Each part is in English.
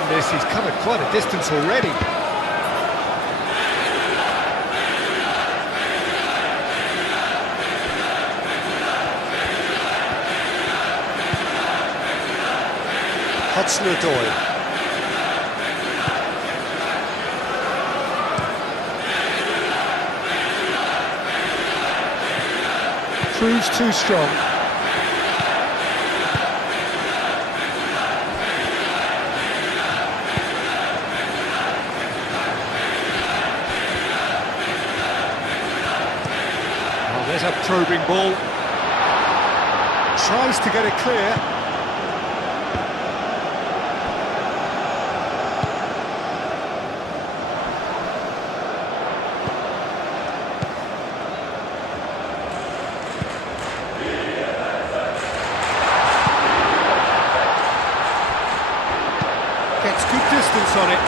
done this, he's covered quite a distance already. Hudson-Odoi. Proves too strong. Oh, there's a probing ball. Tries to get it clear. Gets good distance on it.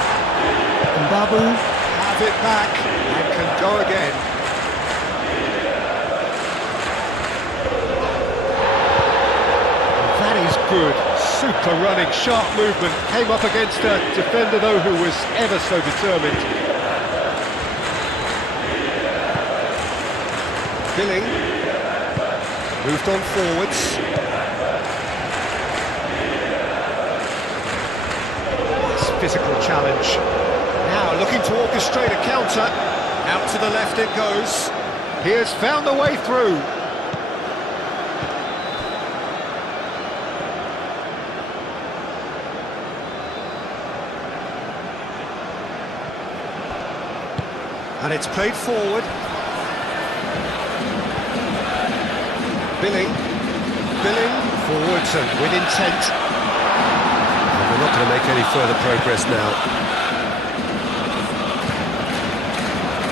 And Babu have it back and can go again. That is good. Super running, sharp movement. Came up against a defender though who was ever so determined. Billing. Moved on forwards. Physical challenge. Now looking to orchestrate a counter. Out to the left it goes. He has found the way through. And it's played forward. Billing. Billing. Forwards and with intent. We're not going to make any further progress now.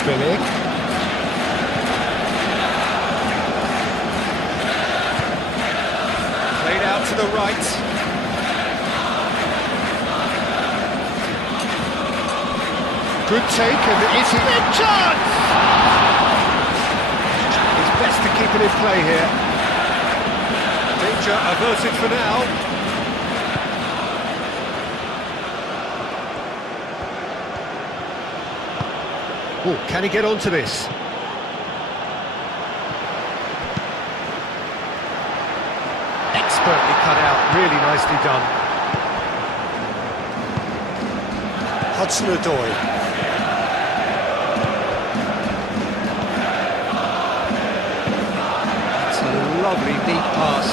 Billing. Played out to the right. Good take, and it's a big chance! It's best to keep it in play here. Danger averted for now. Oh, can he get onto this? Expertly cut out, really nicely done. Hudson-Odoi. It's a lovely, neat pass.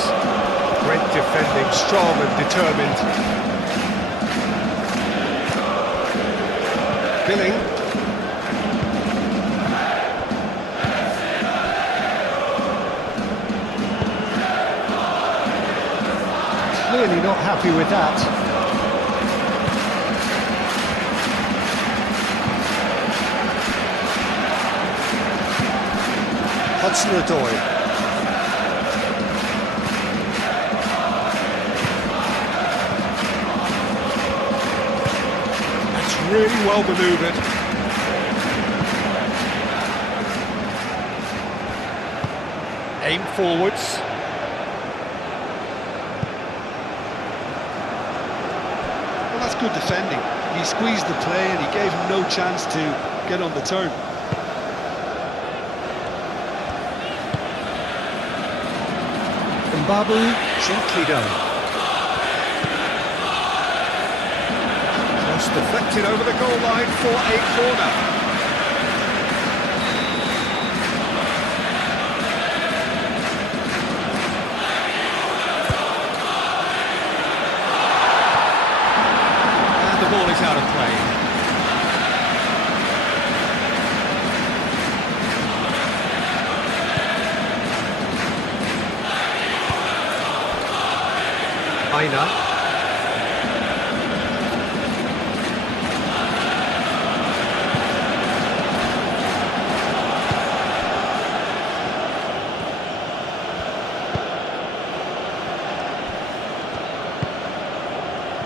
Great defending, strong and determined. Billing. Clearly not happy with that. Hudson-Odoi. That's really well manoeuvred. Aim forwards. That's good defending. He squeezed the play and he gave him no chance to get on the turn. And Babu, gently done. Cross deflected over the goal line for a corner. The ball is out of play. Aina.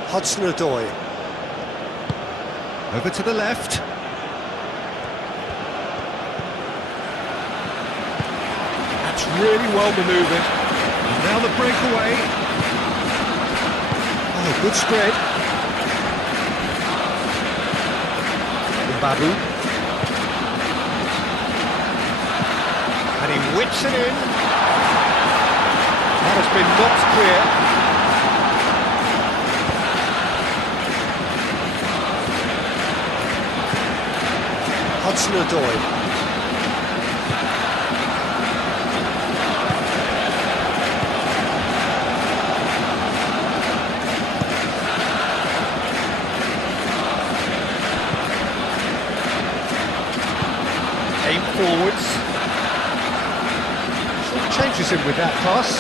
Hudson-Odoi. Over to the left. That's really well manoeuvred. And now the breakaway. Oh, good spread. Babu. And he whips it in. That has been knocked clear. Hudson-Odoi. Aim forwards. Sort of changes him with that pass.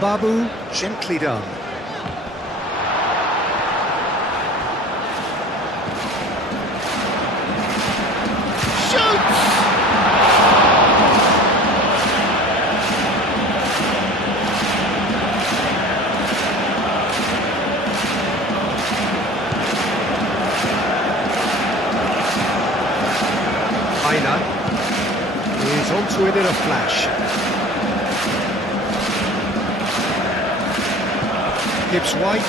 Babu, gently done. Shoots! Aina is onto it in a flash. Gibbs White.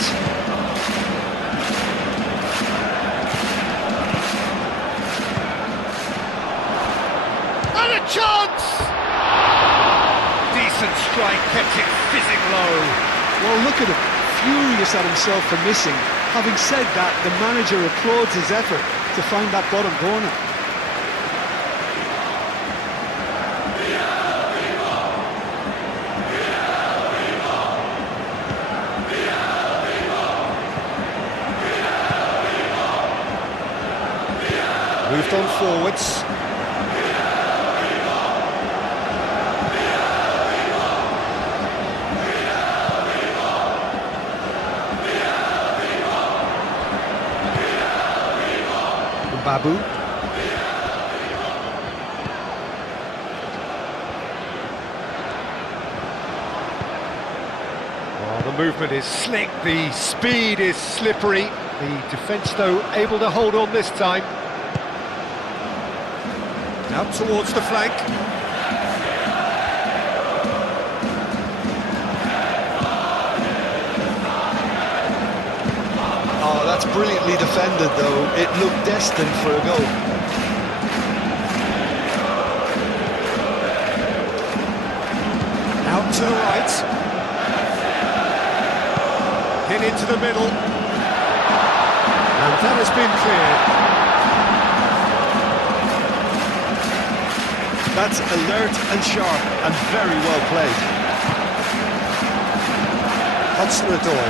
And a chance! Decent strike, kept it fizzing low. Well, look at him, furious at himself for missing. Having said that, the manager applauds his effort to find that bottom corner. Moved on forwards. Babu. Oh, the movement is slick, the speed is slippery. The defence, though, able to hold on this time. Out towards the flank. Oh, that's brilliantly defended, though. It looked destined for a goal. Out to the right. Hit into the middle. And that has been cleared. That's alert and sharp and very well played. Hudson-Odoi.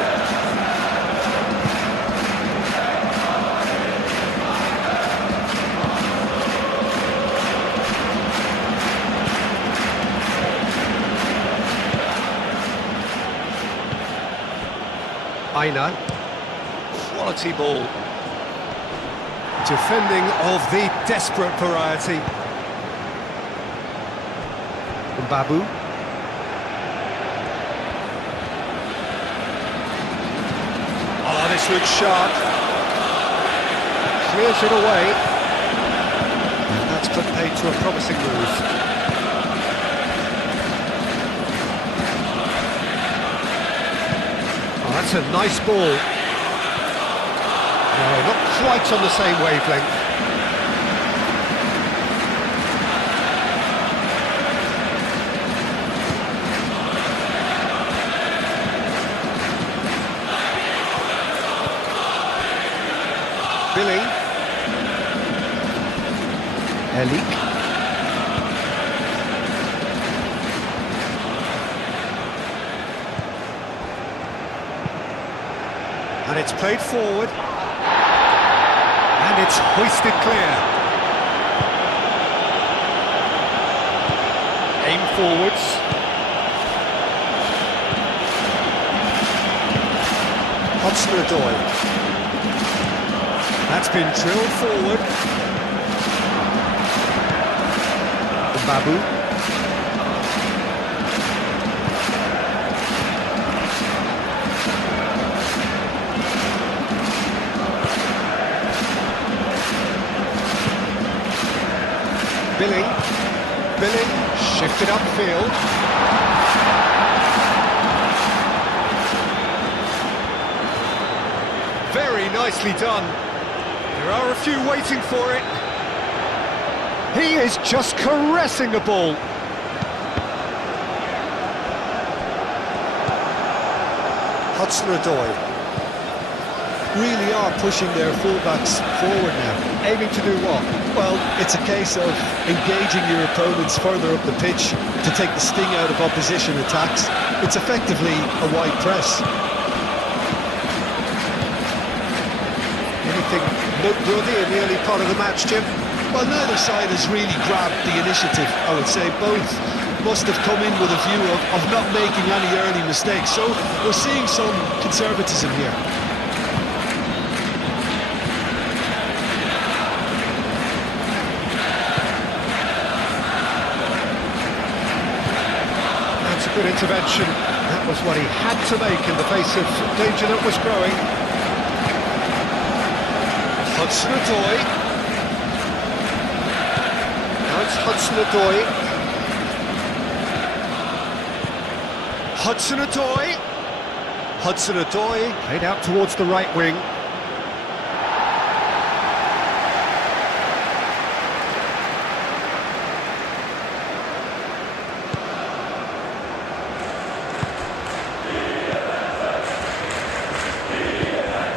Aina. Quality ball. Defending of the desperate variety. Babu. Oh, this looks sharp. Clears it away. And that's put paid to a promising move. Oh, that's a nice ball. No, not quite on the same wavelength. Billing. Elik. And it's played forward. And it's hoisted clear. Aim forwards. Hudson-Odoi. That's been drilled forward. Babu. Billing. Billing, shifted upfield. Very nicely done. There are a few waiting for it. He is just caressing the ball. Hudson-Odoi. Really are pushing their fullbacks forward now. Aiming to do what? Well, it's a case of engaging your opponents further up the pitch to take the sting out of opposition attacks. It's effectively a wide press. Anything noteworthy in the early part of the match, Jim? Well, neither side has really grabbed the initiative, I would say. Both must have come in with a view of not making any early mistakes. So we're seeing some conservatism here. That's a good intervention. That was what he had to make in the face of danger that was growing. Hudson-Odoi. Now it's Hudson-Odoi. Hudson-Odoi. Hudson-Odoi. Played out towards the right wing.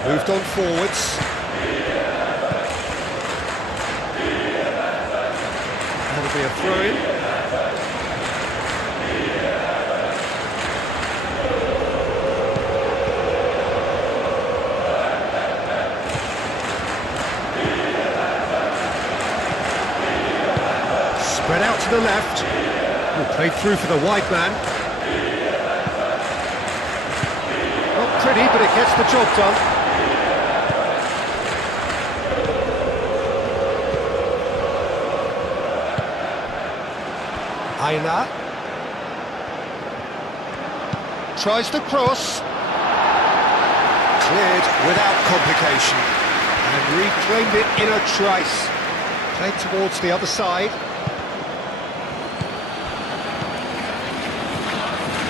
Moved on forwards. That'll be a throw-in. Spread out to the left. Played through for the wide man. Not pretty, but it gets the job done. Aina tries the cross, cleared without complication, and reclaimed it in a trice. Played towards the other side.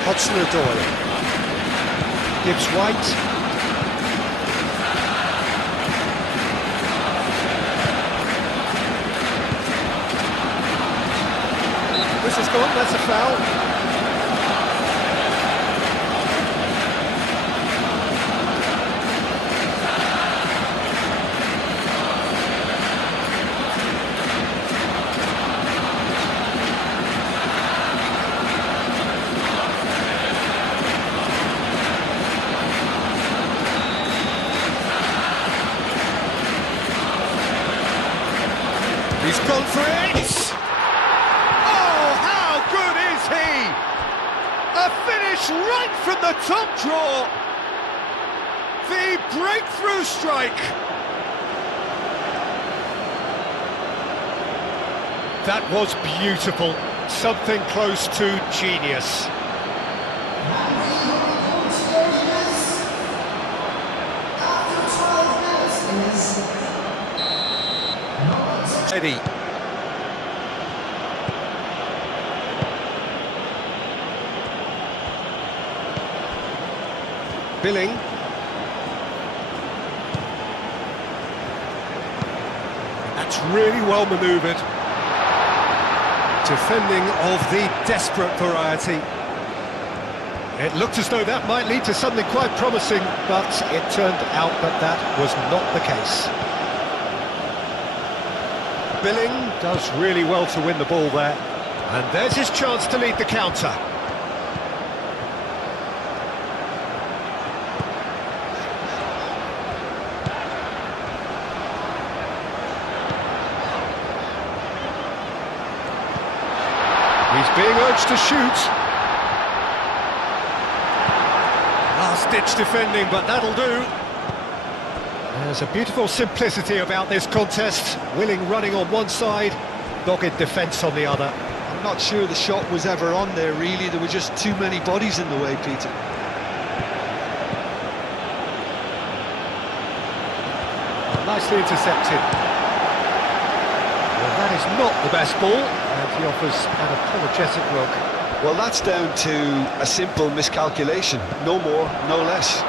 Hudson-Odoi. Gibbs White. This is gone, that's a foul. He's gone for it! A finish right from the top draw. The breakthrough strike. That was beautiful. Something close to genius. Eddie. Billing. That's really well manoeuvred. Defending of the desperate variety. It looked as though that might lead to something quite promising, but it turned out that that was not the case. Billing does really well to win the ball there. And there's his chance to lead the counter. He's being urged to shoot. Last-ditch defending, but that'll do. There's a beautiful simplicity about this contest. Willing running on one side, dogged defence on the other. I'm not sure the shot was ever on there, really. There were just too many bodies in the way, Peter. Nicely intercepted. Well, that is not the best ball, and He offers an apologetic look. Well, that's down to a simple miscalculation. No more, no less.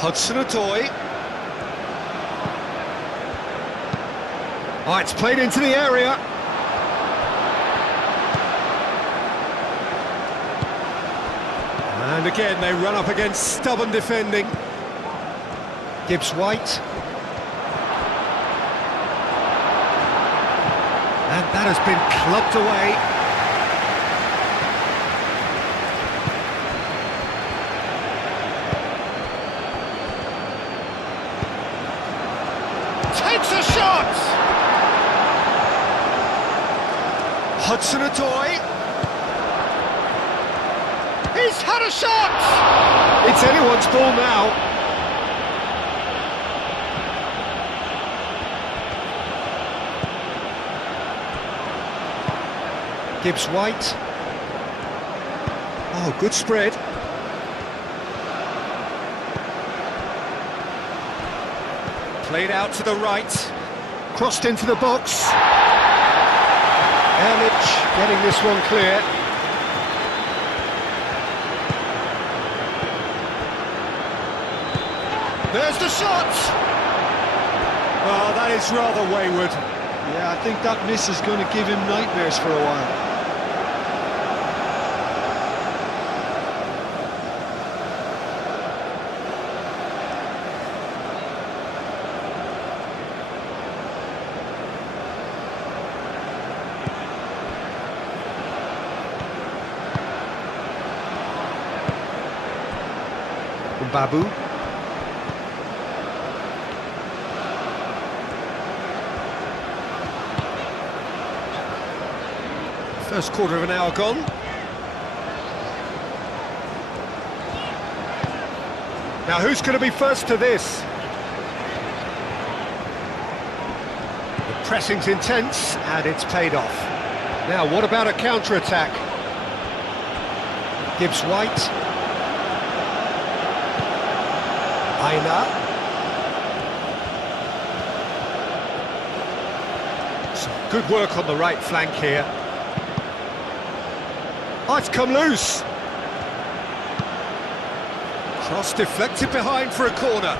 Hudson-Odoi. Oh, it's played into the area. And again, they run up against stubborn defending. Gibbs-White. And that has been clubbed away. Takes a shot! Hudson-Odoi. He's had a shot! It's anyone's ball now. Gibbs-White. Oh, good spread. Played out to the right. Crossed into the box. Erlich getting this one clear. There's the shot! Well, that is rather wayward. Yeah, I think that miss is going to give him nightmares for a while. Babu. First quarter of an hour gone. Now who's going to be first to this? The pressing's intense and it's paid off. Now what about a counter-attack? Gibbs-White. Aina. Some good work on the right flank here. Oh, it's come loose. Cross deflected behind for a corner.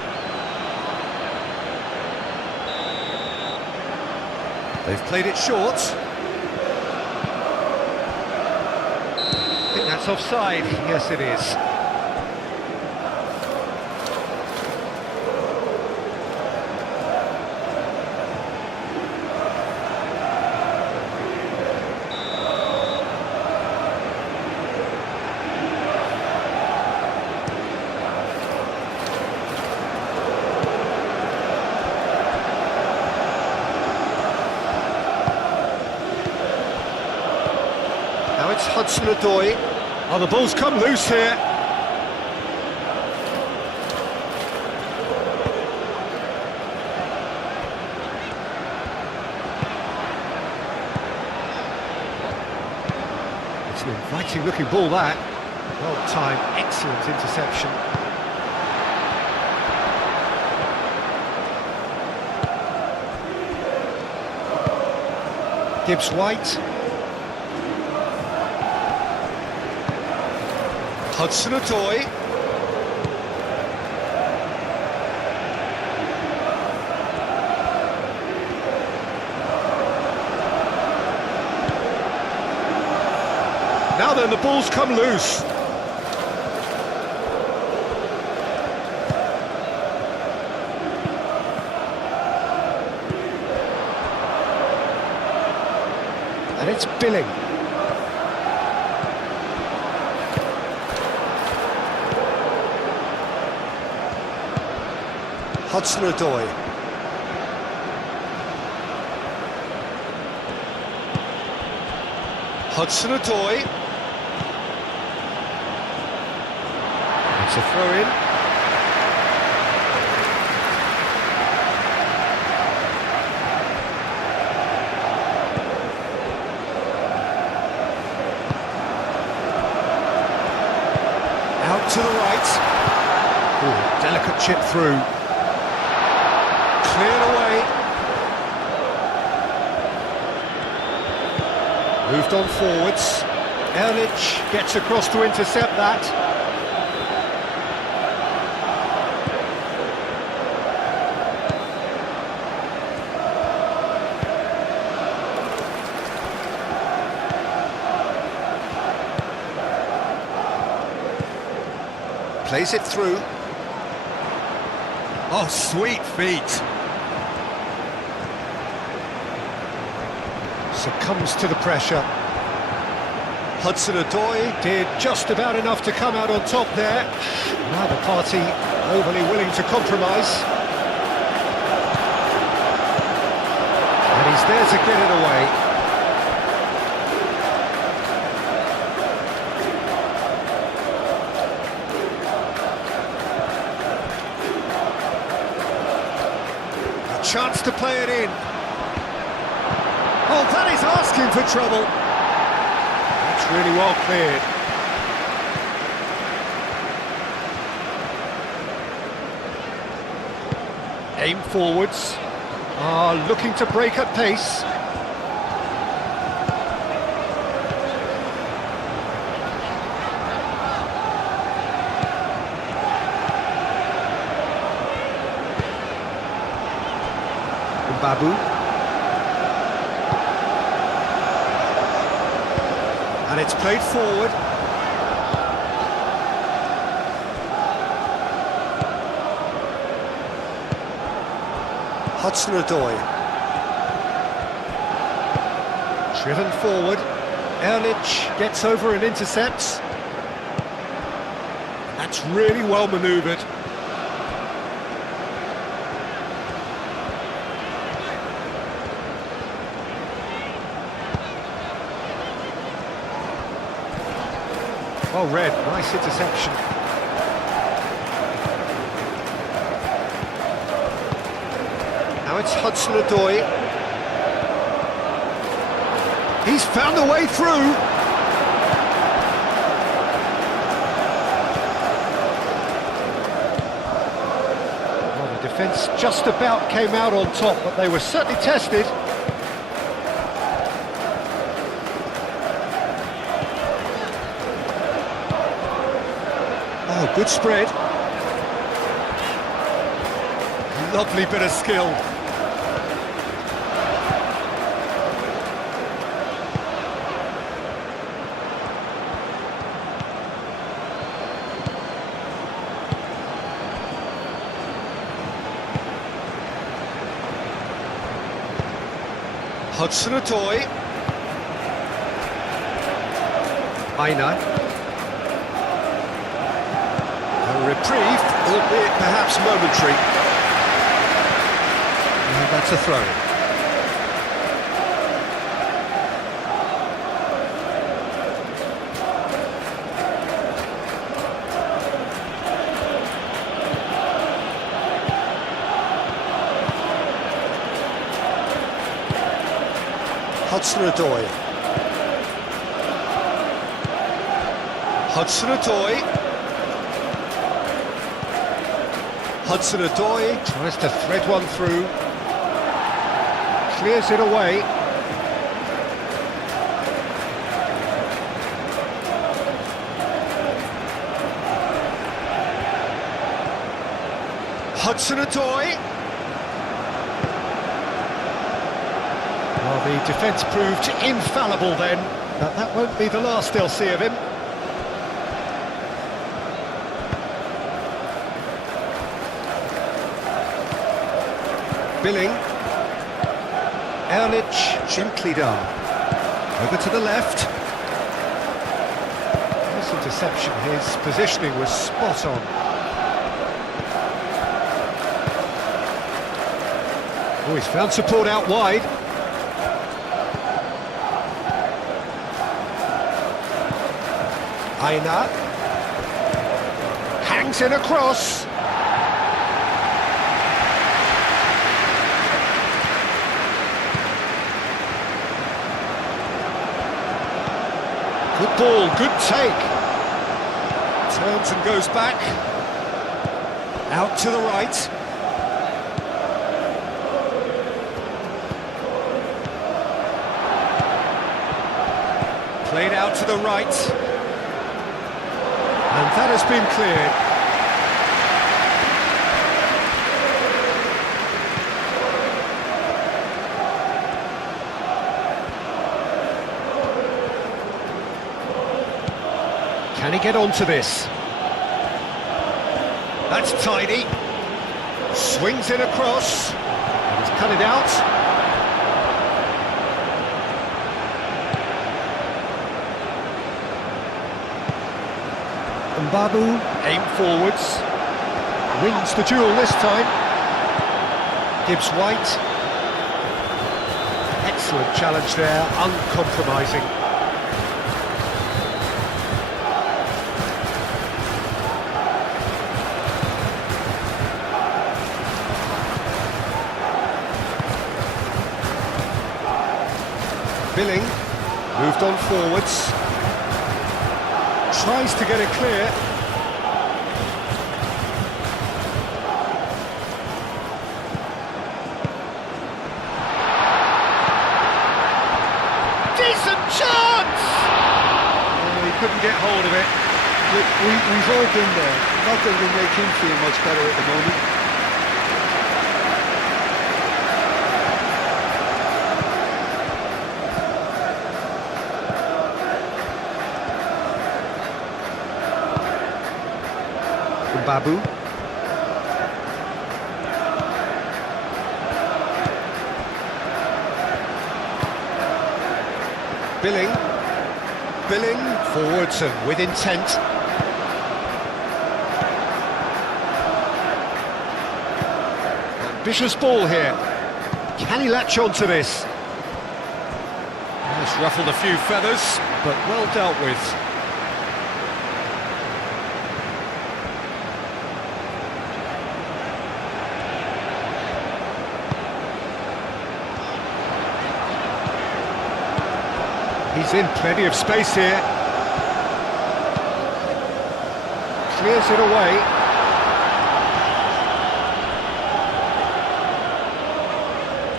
They've played it short. I think that's offside. Yes, it is. Now it's Hudson-Odoi. Oh, the ball's come loose here. It's an inviting looking ball, that. Well timed, excellent interception. Gibbs-White. Hudson-Odoi. Now then, the ball's come loose. And it's Billing. Hudson-Odoi. Hudson-Odoi. It's a throw-in. Out to the right. Ooh, delicate chip through. Cleared away. Moved on forwards. Erlich gets across to intercept that. Plays it through. Oh, sweet feet. Succumbs to the pressure. Hudson-Odoi. Did just about enough to come out on top there. Neither party overly willing to compromise. And he's there to get it away. Chance to play it in. Oh, that is asking for trouble. That's really well cleared. Aim forwards. Looking to break at pace. Babu. And it's played forward. Hudson-Odoi. Driven forward. Erlich gets over and intercepts. That's really well manoeuvred. Well read, nice interception. Now it's Hudson-Odoi. He's found a way through. Well, the defence just about came out on top, but they were certainly tested. Oh, good spread. Lovely bit of skill. Hudson-Odoi. Aina. A reprieve, albeit perhaps momentary. And that's a throw. Hudson-Odoi. Hudson-Odoi. Hudson-Odoi tries to thread one through. Clears it away. Hudson-Odoi. Well, the defence proved infallible then, but that won't be the last they'll see of him. Billing. Erlich, gently down. Over to the left. Nice interception, his positioning was spot on. Oh, he's found support out wide. Aina. Hangs in across. Good ball, good take. Turns and goes back. Out to the right. Played out to the right. And that has been cleared. Can he get onto this? That's tidy. Swings it across. And he's cut it out. Mbabu, aim forwards. Wins the duel this time. Gibbs White. Excellent challenge there, uncompromising. Billing, moved on forwards, tries to get it clear. Decent chance! Oh, he couldn't get hold of it. We've all been there. Not that it'll make him feel much better at the moment. Babu. Billing, forwards and with intent. Ambitious ball here. Can he latch on to this? It's ruffled a few feathers, but well dealt with. He's in plenty of space here. Clears it away.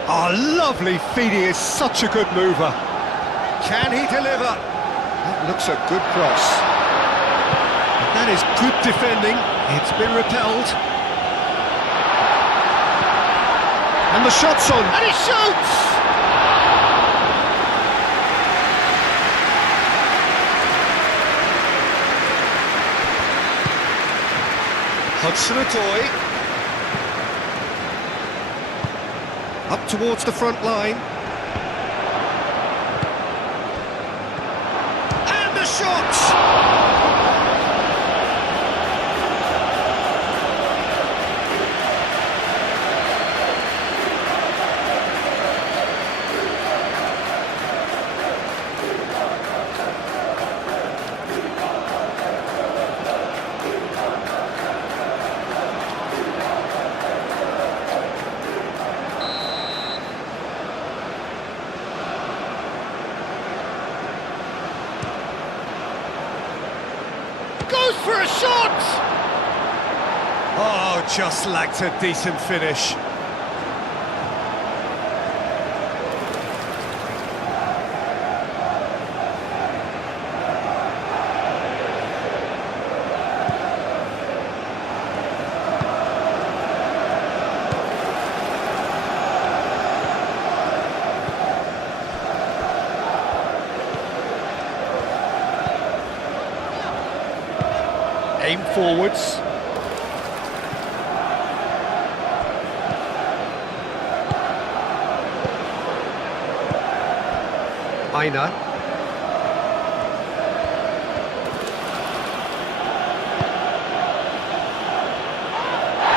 Oh, lovely feed, he is such a good mover. Can he deliver? That looks a good cross. That is good defending. It's been repelled. And the shot's on, and he shoots! Hudson-Odoi up towards the front line, and the shot! Goes for a shot! Oh, just lacked a decent finish. Aim forwards. Aina.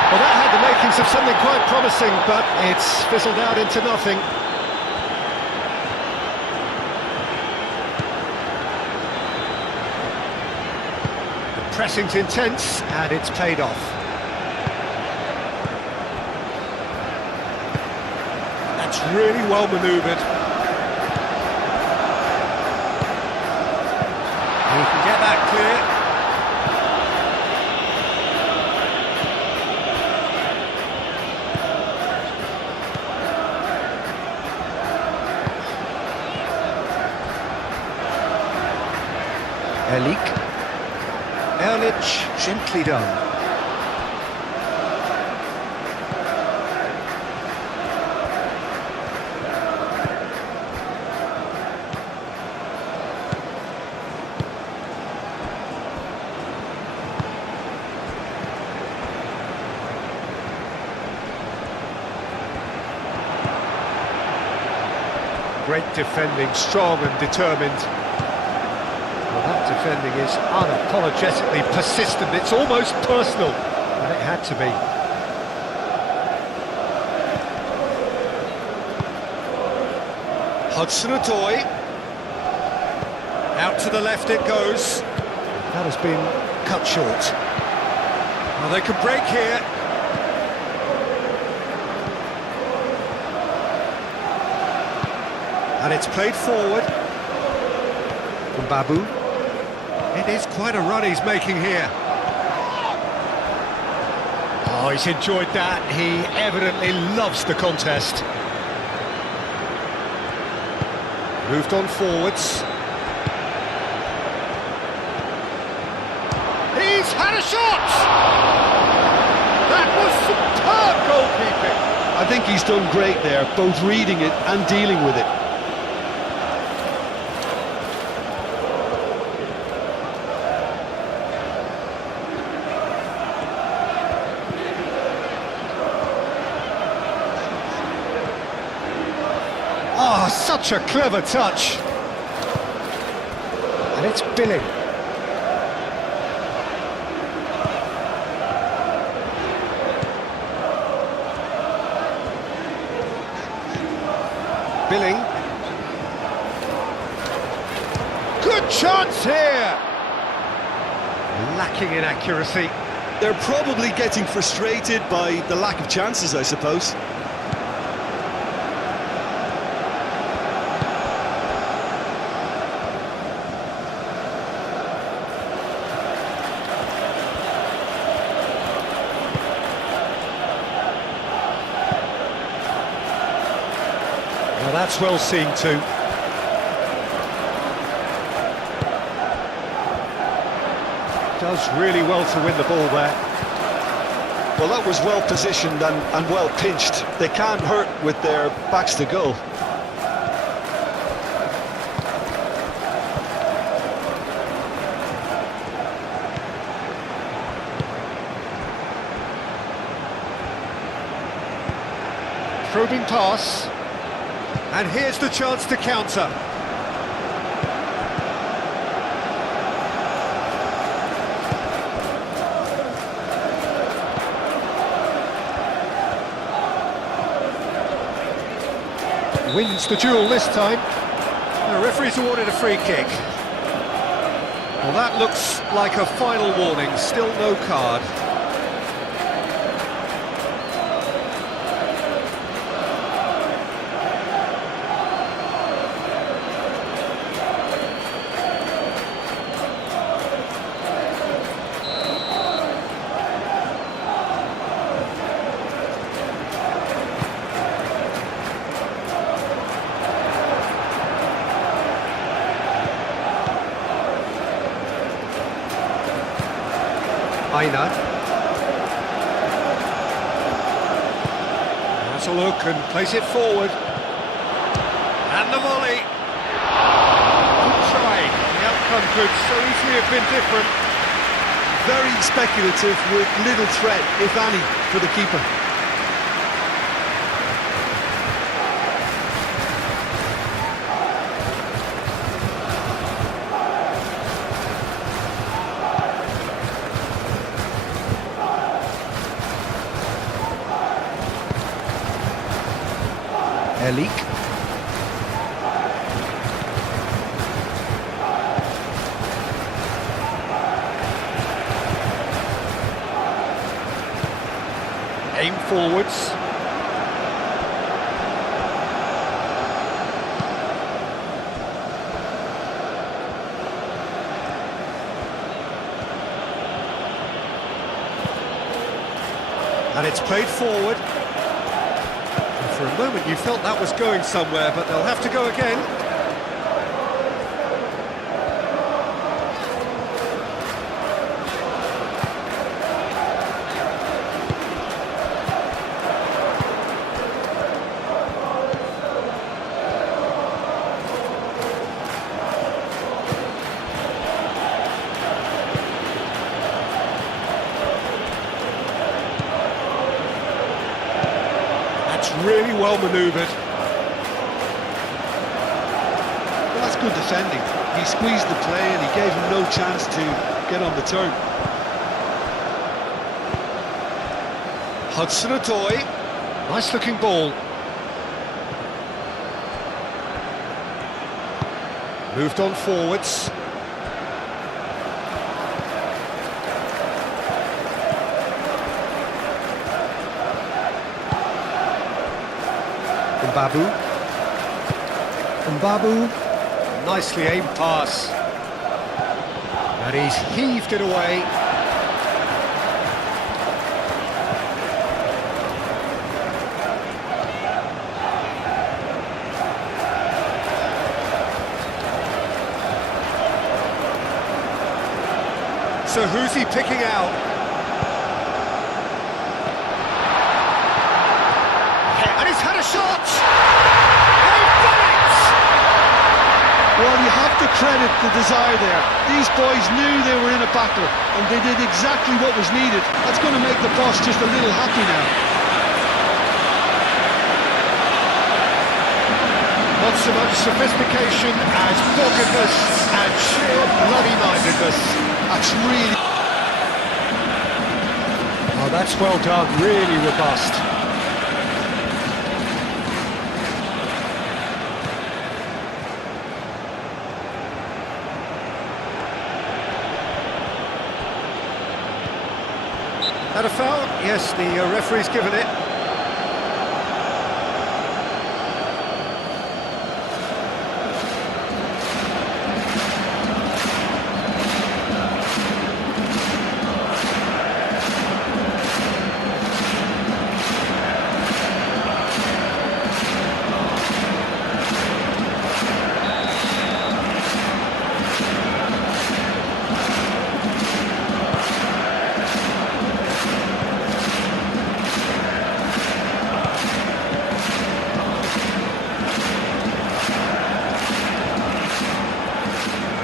Well, that had the makings of something quite promising, but it's fizzled out into nothing. Pressing's intense, and it's paid off. That's really well manoeuvred. He can get that clear. Elik. Erlich, gently done. Great defending, strong and determined. Well, that defending is unapologetically persistent. It's almost personal, and it had to be. Hudson-Odoi. Out to the left it goes. That has been cut short. Well, they could break here. And it's played forward. From Babu. It is quite a run he's making here. Oh, he's enjoyed that. He evidently loves the contest. Moved on forwards. He's had a shot! That was superb goalkeeping. I think he's done great there, both reading it and dealing with it. Oh, such a clever touch. And it's Billing. Billing. Good chance here. Lacking in accuracy. They're probably getting frustrated by the lack of chances, I suppose. Well, that's well seen too. Does really well to win the ball there. Well, that was well positioned and well pinched. They can't hurt with their backs to goal. Probing pass. And here's the chance to counter. Wins the duel this time. The referee's awarded a free kick. Well, that looks like a final warning. Still no card. Aina. Has a look and plays it forward. And the volley. Good try. The outcome could so easily have been different. Very speculative with little threat, if any, for the keeper. Elik. Aim forwards. And it's played forward. For a moment you felt that was going somewhere, but they'll have to go again. That's really well manoeuvred. Well, that's good defending. He squeezed the play and he gave him no chance to get on the turn. Hudson-Odoi. Nice looking ball. Moved on forwards. Mbabu. Nicely aimed pass. And he's heaved it away. So who's he picking out? And he's had a shot! They've done it! Well, you have to credit the desire there. These boys knew they were in a battle, and they did exactly what was needed. That's going to make the boss just a little happy now. Not so much sophistication as doggedness and sheer bloody-mindedness. That's really... Oh, that's well done, really robust. Had a foul? Yes, the referee's given it.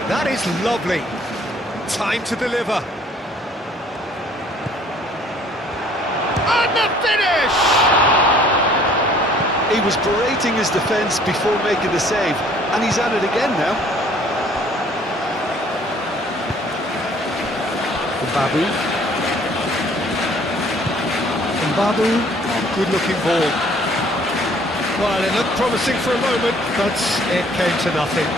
That is lovely. Time to deliver. And the finish! He was berating his defence before making the save, and he's at it again now. Mbabu. Oh, good-looking ball. Well, it looked promising for a moment, but it came to nothing.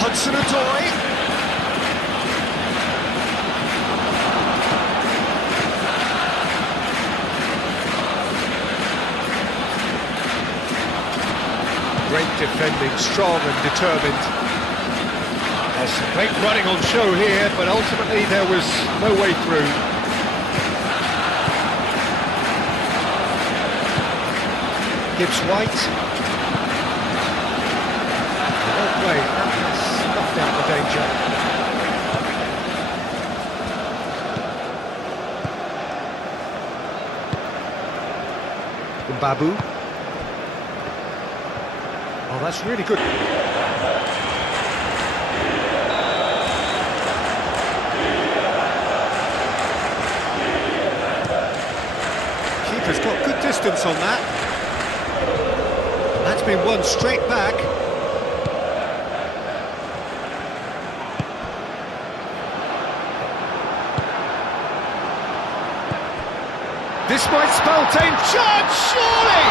Hudson-Odoi. Great defending, strong and determined. There's some great running on show here, but ultimately there was no way through. Gibbs-White. Well played, that has snuffed out the danger. Mbabu. Oh, that's really good. Keeper's got good distance on that. And that's been won straight back. This might spell chance, surely!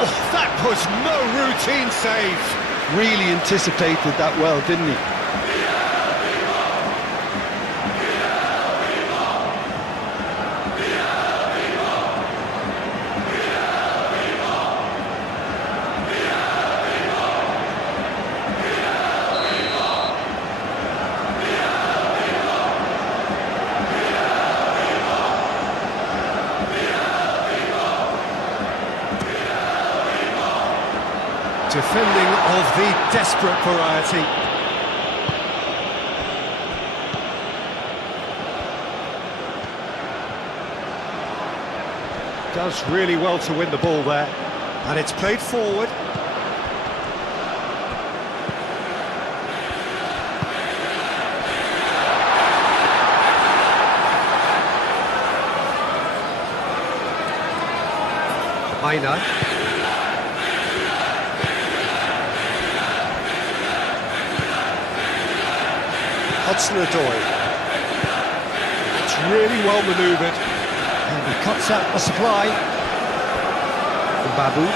Oh, that was no routine save. Really anticipated that well, didn't he? Defending of the desperate variety. Does really well to win the ball there. And it's played forward. Minor. Hudson-Odoi. It's really well manoeuvred. And he cuts out the supply. Babu.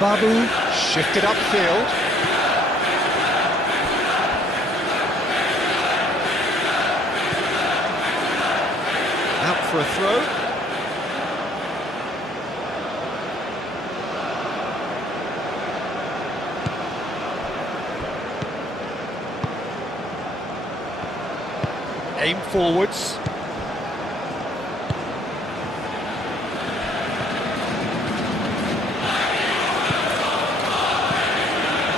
Babu shifted upfield. Out for a throw. Aim forwards.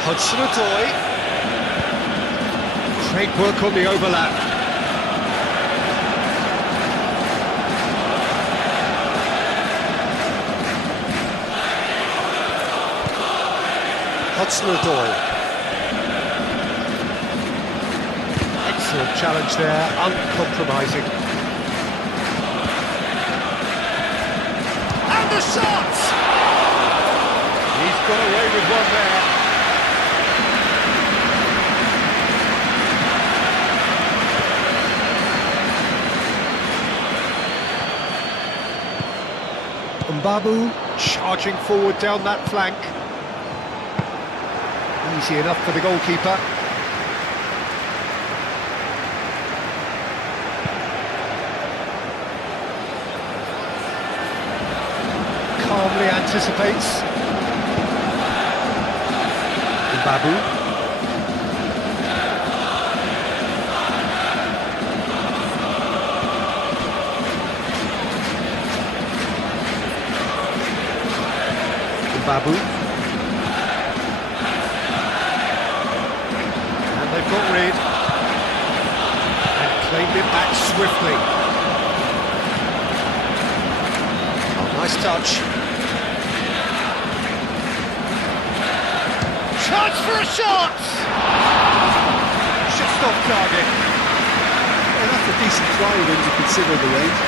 Hudson-Odoi. Great work on the overlap. Hudson-Odoi. Excellent challenge there, uncompromising. And the shot! He's got away with one there. Babu charging forward down that flank. Easy enough for the goalkeeper. Calmly anticipates. Babu. Babu. And they've got rid. And claimed it back swiftly. Oh, nice touch. Chance for a shot! Should stop target. Yeah, that's a decent try when you consider the range.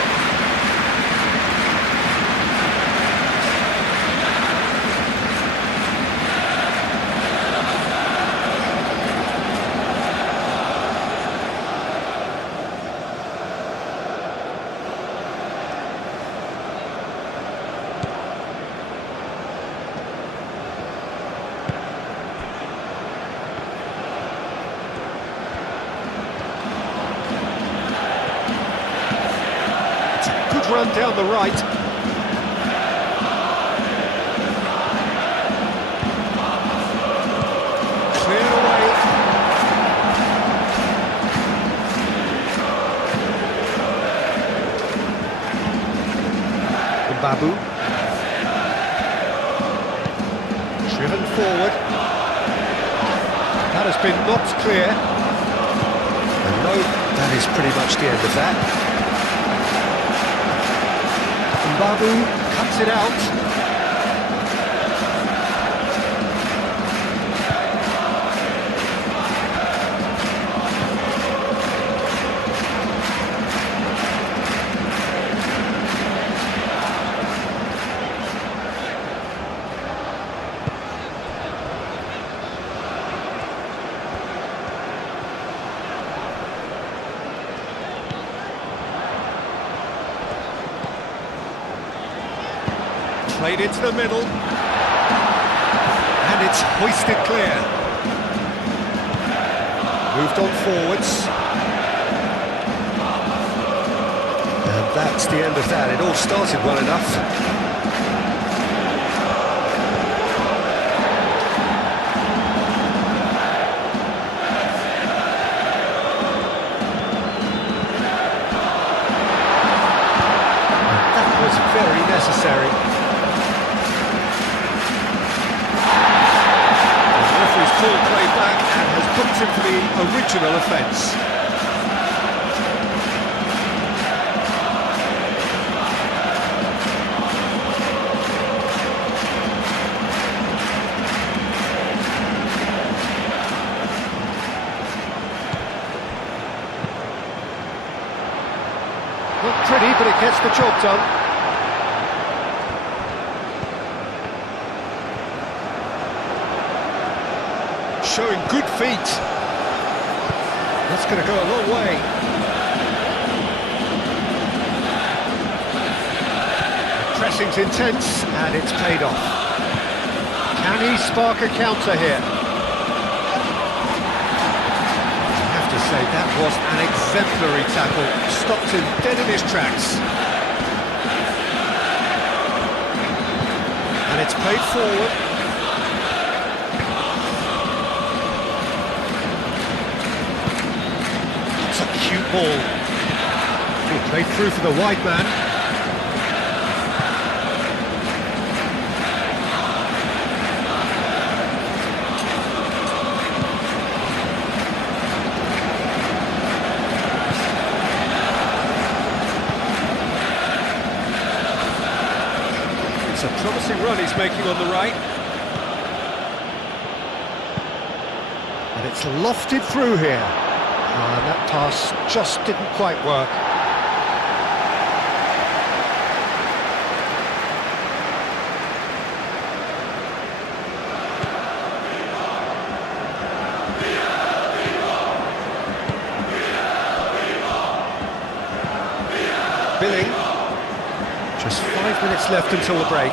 Run down the right. Clear away. Babu. Driven forward. That has been knocked clear. And no, that is pretty much the end of that. Babu cuts it out. Played into the middle, and it's hoisted clear. Moved on forwards. And that's the end of that. It all started well enough. That was very necessary. Full play back and has booked him for the original offence. Not pretty, but it gets the job done. Showing good feet. That's going to go a long way. Pressing's intense, and it's paid off. Can he spark a counter here? I have to say, that was an exemplary tackle. Stopped him dead in his tracks. And it's played forward. It's a cute ball. He played through for the wide man. It's a promising run he's making on the right. And it's lofted through here. And that pass just didn't quite work. Billing. Just 5 minutes left until the break.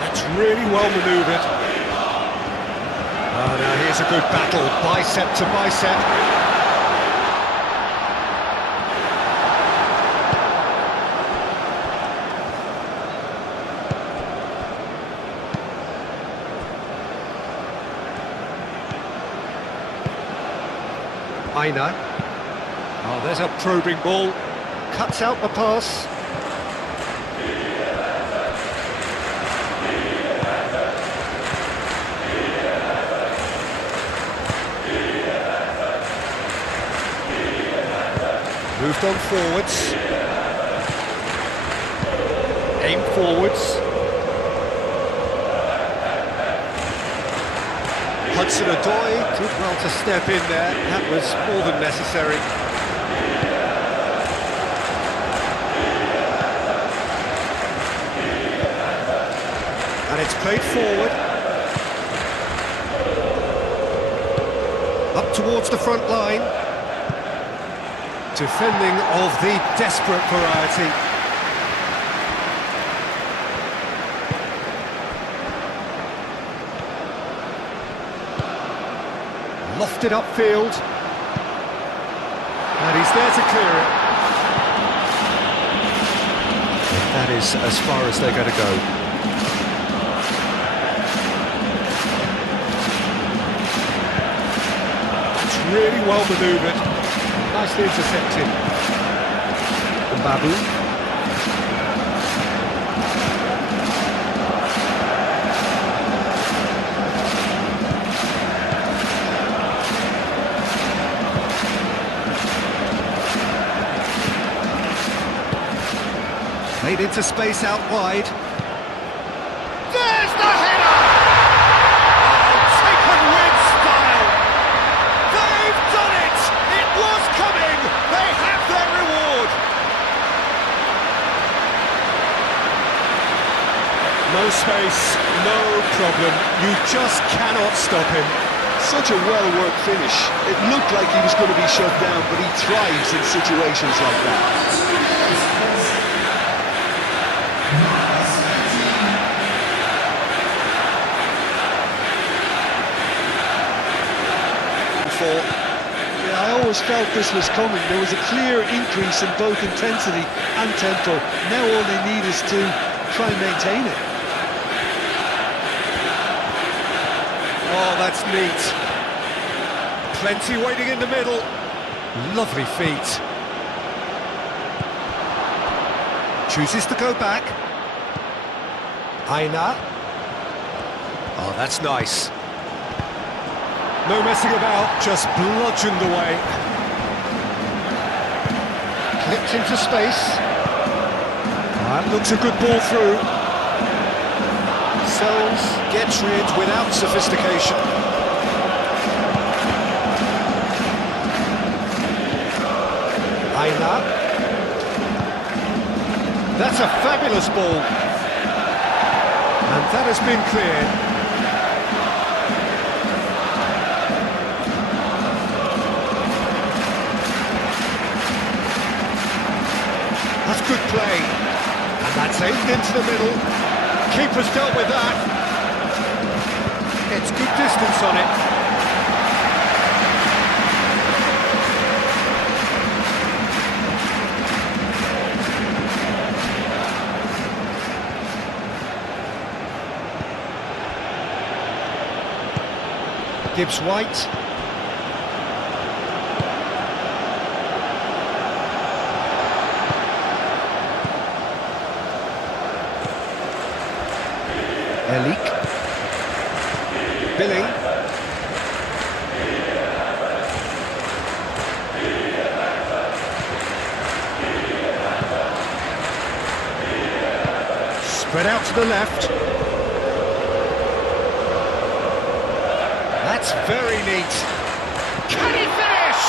That's really well manoeuvred. Oh, now here's a good battle, bicep to bicep. Aina. Oh, there's a probing ball. Cuts out the pass. Moved on forwards. Aimed forwards. Hudson-Odoi did well to step in there. That was more than necessary. And it's played forward. Up towards the front line. Defending of the desperate variety. Lofted upfield, and he's there to clear it. That is as far as they're going to go. It's really well manoeuvred, nicely intercepted. Babu. Made into space out wide. There's the header! Oh, taken with style! They've done it! It was coming! They have their reward! No space, no problem. You just cannot stop him. Such a well-worked finish. It looked like he was going to be shut down, but he thrives in situations like that. Yeah, I always felt this was coming. There was a clear increase in both intensity and tempo. Now all they need is to try and maintain it. Oh, that's neat. Plenty waiting in the middle. Lovely feet. Chooses to go back. Aina. Oh, that's nice. No messing about, just bludgeoned away. Clipped into space. That looks a good ball through. themselves, gets rid without sophistication. Aina. That's a fabulous ball. And that has been cleared. That's good play. And that's aimed into the middle. Keeper's dealt with that. It's good distance on it. Gibbs White. Elik. Billing. Spread out to the left. That's very neat. Can he finish?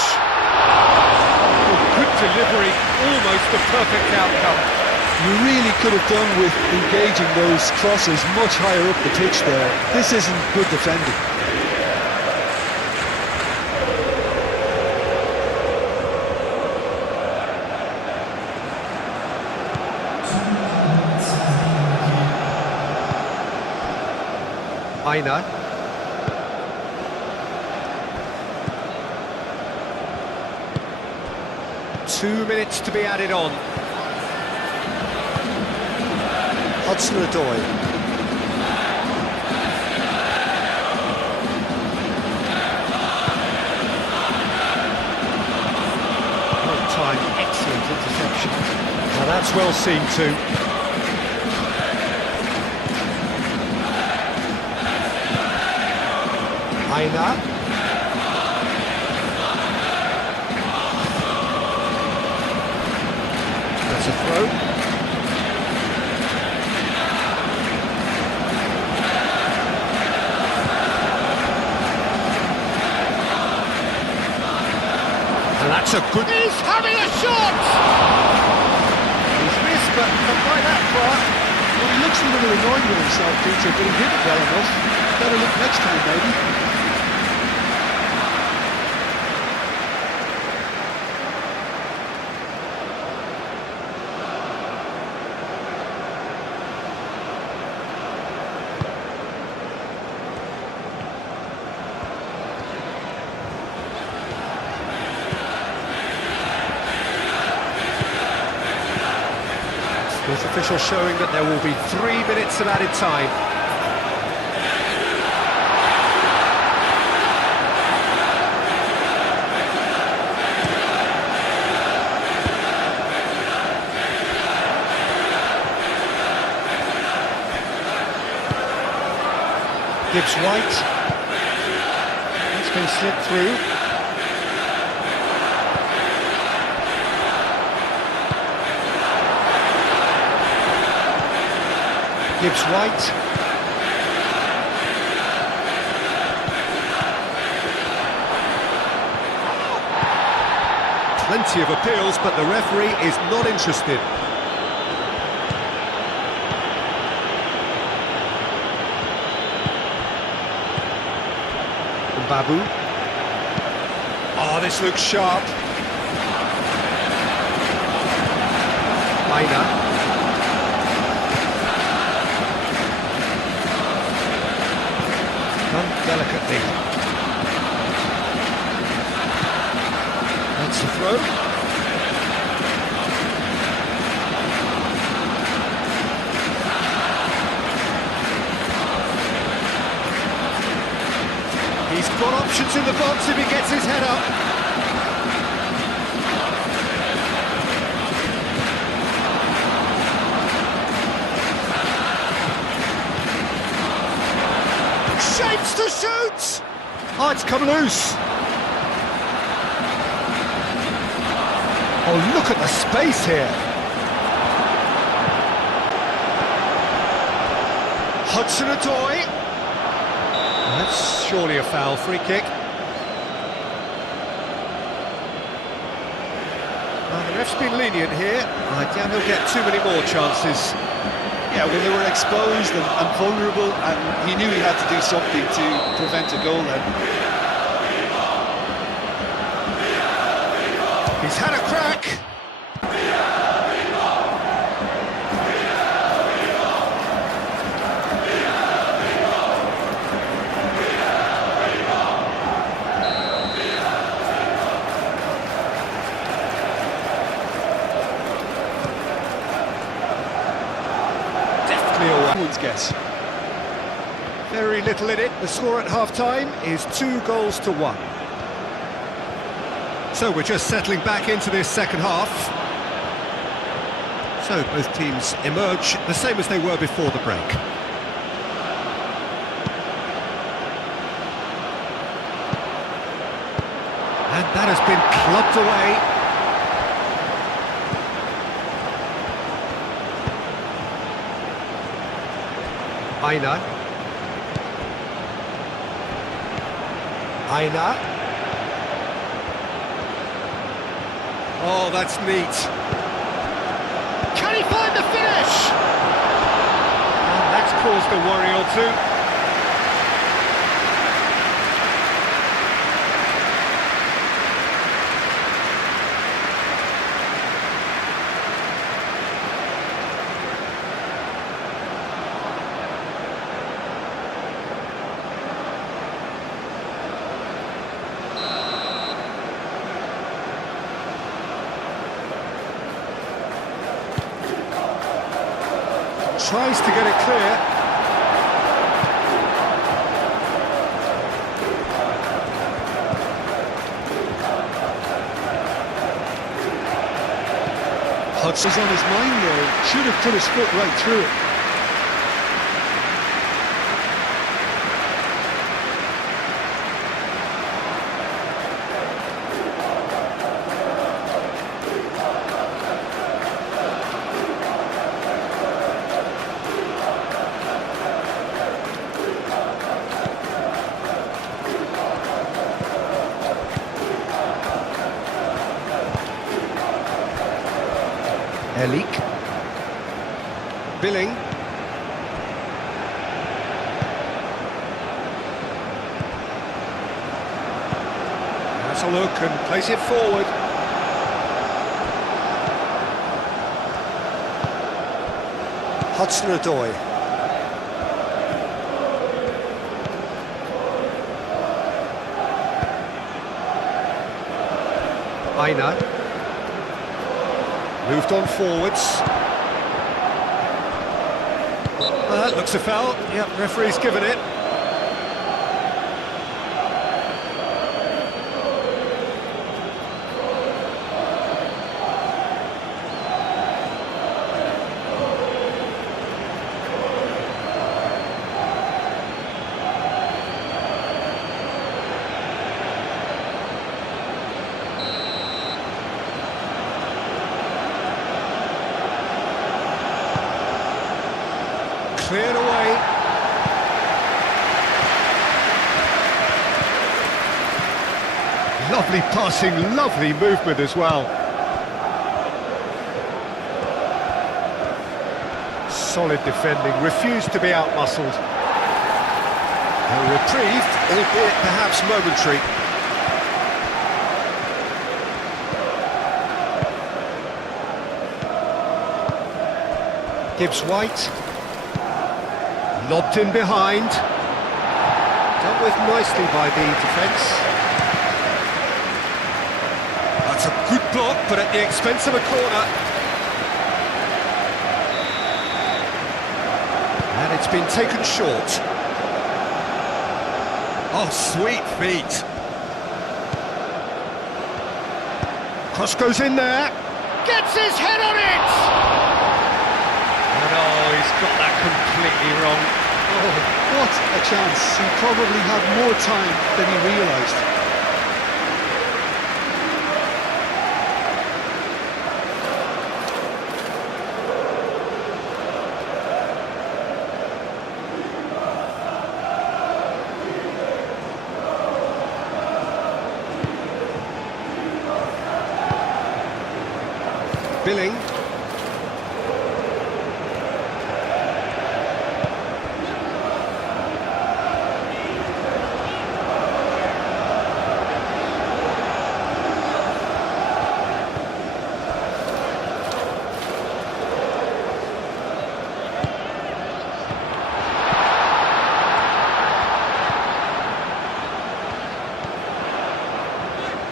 Oh, good delivery, almost the perfect outcome. You really could have done with engaging those crosses much higher up the pitch there. This isn't good defending. Aina. 2 minutes to be added on. Hudson-Odoi. Well timed, excellent interception. Now that's well seen too. Aina. That's a throw. And that's a good... He's having a shot! He's missed, but not by that far. Well, he looks a little annoyed with himself, Peter, but he hit it well enough. Better look next time, maybe. With official showing that there will be 3 minutes of added time. Gibbs White. It's been slipped through. Gibbs White. Plenty of appeals, but the referee is not interested. Babu. Oh, this looks sharp. Aina. Done delicately. That's a throw. He's got options in the box if he gets his head up. Shapes to shoot! Oh, it's come loose. Oh, look at the space here. Hudson-Odoi. That's surely a foul, free kick. Well, the ref's been lenient here. I doubt he'll get too many more chances. Yeah, well, they were exposed and vulnerable, and he knew he had to do something to prevent a goal then. He's had a crack. One's guess. Very little in it. The score at half-time is 2-1. So we're just settling back into this second half. So both teams emerge the same as they were before the break. And that has been clubbed away. Aina. Oh, that's neat. Can he find the finish? And that's caused a worry or two. Tries to get it clear. Hudson's on his mind there. Should have put his foot right through it. Elik. Billing. That's a look and place it forward. Hudson-Odoi. Aina. Moved on forwards. That looks a foul. Yep, referee's given it. Cleared away. Lovely passing, lovely movement as well. Solid defending, refused to be outmuscled. A reprieve, albeit perhaps momentary. Gibbs White. Lobbed in behind. Dealt with nicely by the defence. That's a good block, but at the expense of a corner. And it's been taken short. Oh, sweet feet. Cross goes in there. Gets his head on it! And oh, he's got that completely wrong. Oh, what a chance. He probably had more time than he realised. Billing.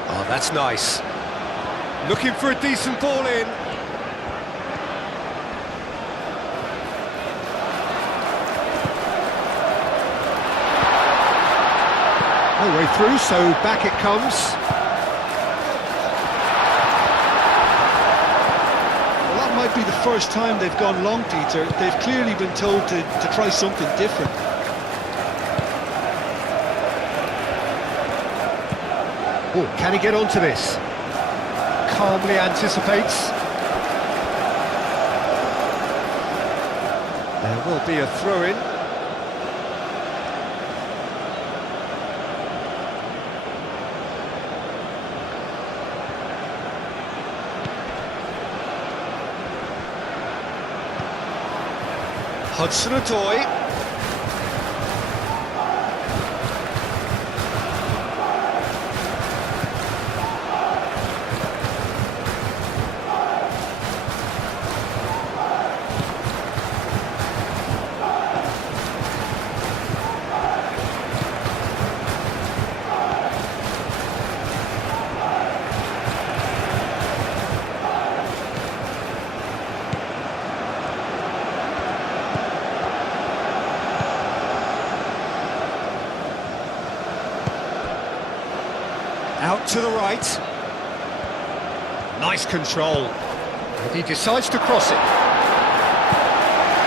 Oh, that's nice. Looking for a decent ball in. No way through, so back it comes. Well, that might be the first time they've gone long, Peter. They've clearly been told to try something different. Oh, can he get onto this? Calmly anticipates. There will be a throw-in. Hudson-Odoi. Out to the right. Nice control. And he decides to cross it.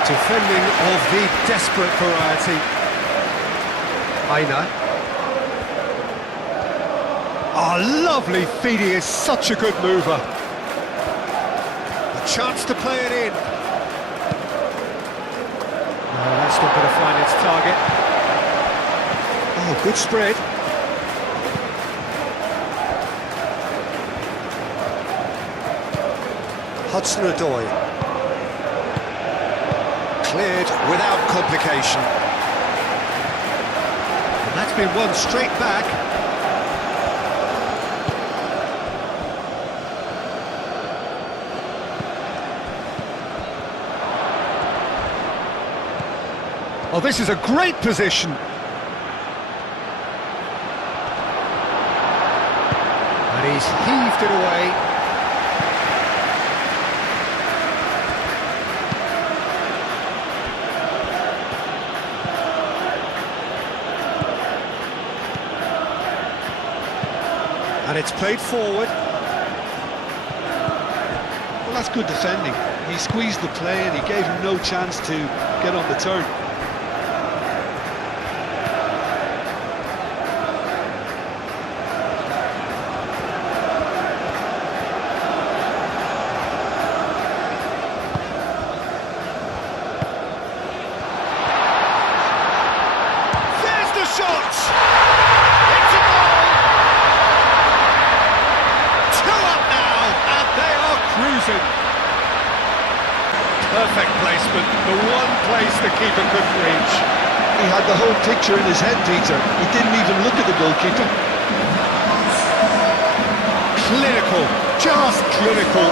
Defending of the desperate variety. Aina. Oh, lovely feed. He is such a good mover. A chance to play it in. No, that's not going to find its target. Oh, good spread. Hudson-Odoi. Cleared without complication. And that's been won straight back. Oh, this is a great position. And he's heaved it away. And it's played forward. Well, that's good defending. He squeezed the play and he gave him no chance to get on the turn. There's the shot! It's a goal! 2 up now, and they are cruising. Perfect placement, the one place the keeper couldn't reach. He had the whole picture in his head, Peter. He didn't even look at the goalkeeper. Clinical, just clinical.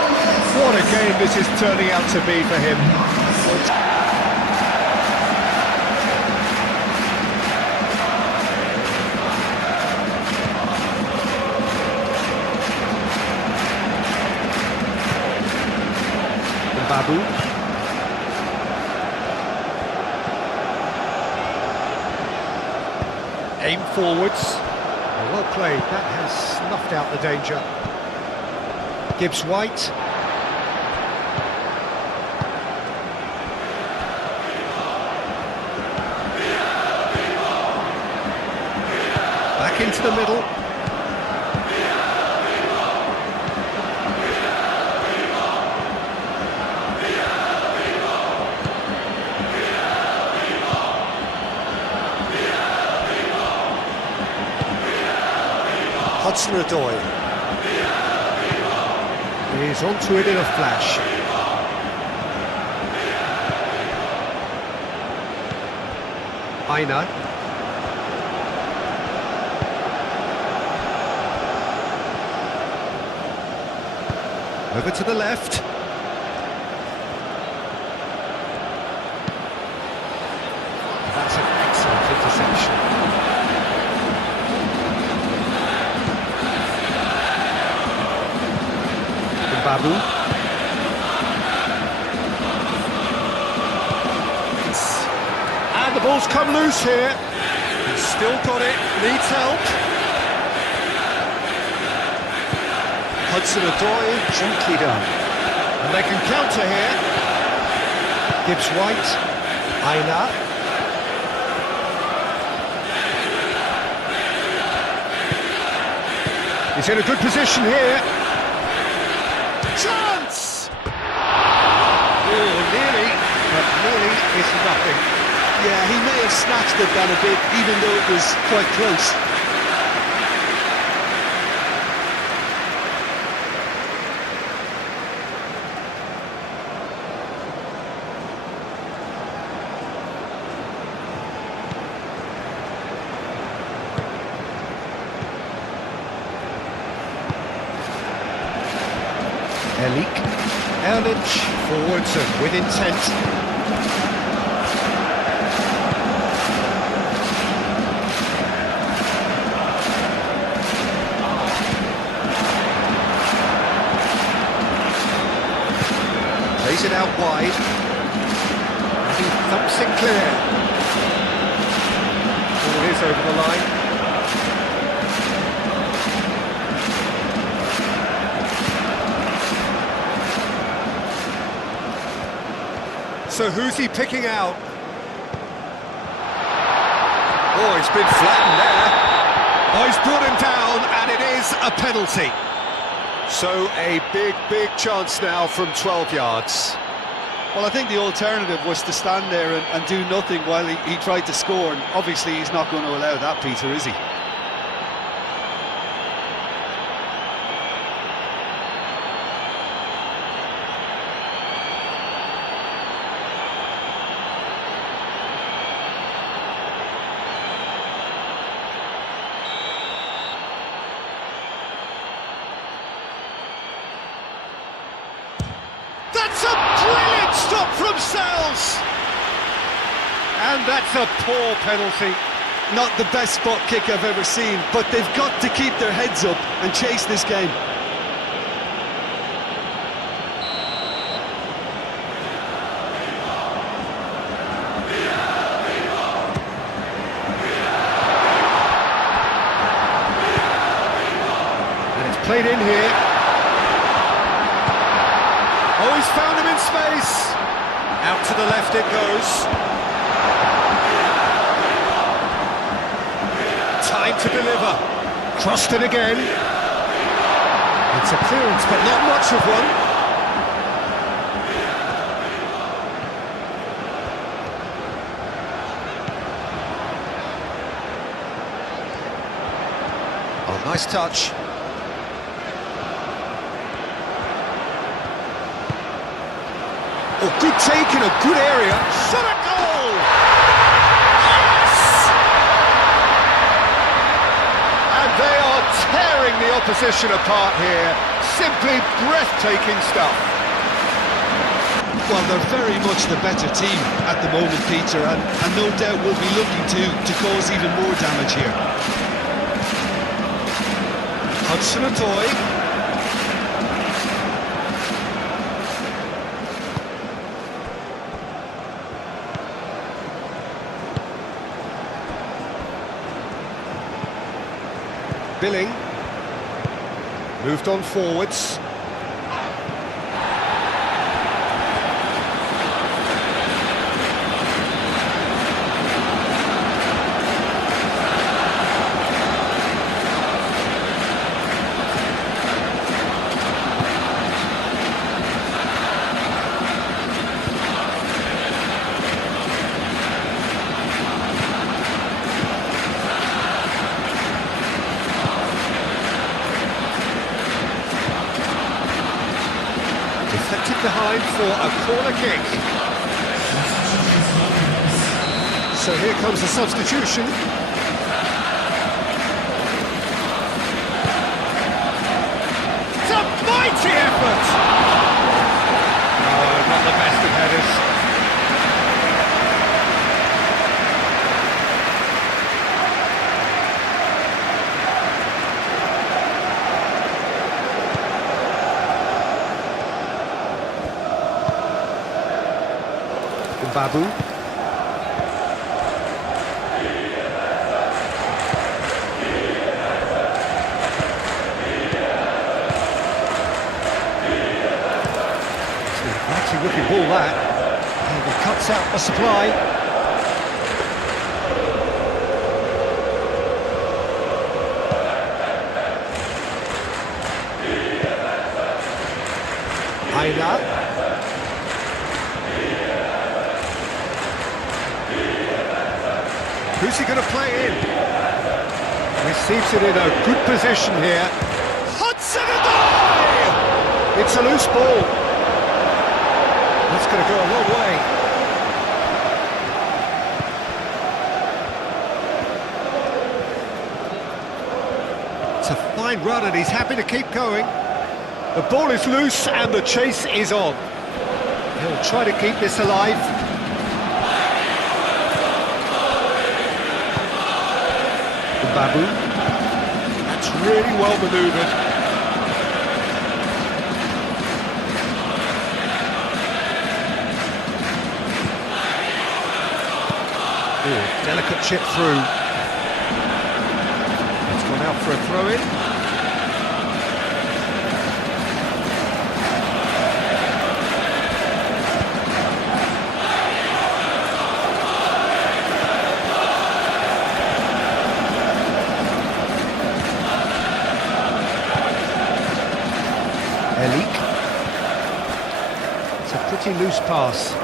What a game this is turning out to be for him. Babu. Aim forwards. Well played, that has snuffed out the danger. Gibbs White. Back into the middle. Hudson-Odoi. He's onto it in a flash. Aina. Over to the left. That's an excellent interception. Babu. And the ball's come loose here. He's still got it, needs help. Hudson-Odoi, gently done. And they can counter here. Gibbs White. Aina. He's in a good position here. Chance! Oh, nearly, but nearly is nothing. Yeah, he may have snatched it down a bit, even though it was quite close. Elik, Erlich, forwards and with intent. Plays it out wide. And he thumps it clear. Ball is over the line. So who's he picking out? Oh, he's been flattened there. Oh, he's brought him down, and it is a penalty. So a big chance now from 12 yards. Well, I think the alternative was to stand there and do nothing while he tried to score, and obviously he's not going to allow that, Peter, is he? That's a brilliant stop from Sells! And that's a poor penalty. Not the best spot kick I've ever seen, but they've got to keep their heads up and chase this game. And it's played in here. Oh, he's found him in space. Out to the left it goes. Time to deliver. Crossed it again. It's a clearance, but not much of one. Oh, nice touch. Oh, good take in a good area. Shot a goal! Yes! And they are tearing the opposition apart here. Simply breathtaking stuff. Well, they're very much the better team at the moment, Peter, and no doubt will be looking to cause even more damage here. Hudson-Odoi. Billing. Moved on forwards. line for a corner kick. So here comes the substitution. It's a mighty effort! Oh, not the best of headers. Babu. Actually looking ball that. And he cuts out the supply. Aina. Who's he going to play in? Receives it in a good position here. Hudson-Odoi! It's a loose ball. That's going to go a long way. It's a fine run and he's happy to keep going. The ball is loose and the chase is on. He'll try to keep this alive. Babu. That's really well manoeuvred. Oh, delicate chip through. It's gone out for a throw-in. It's a pretty loose pass.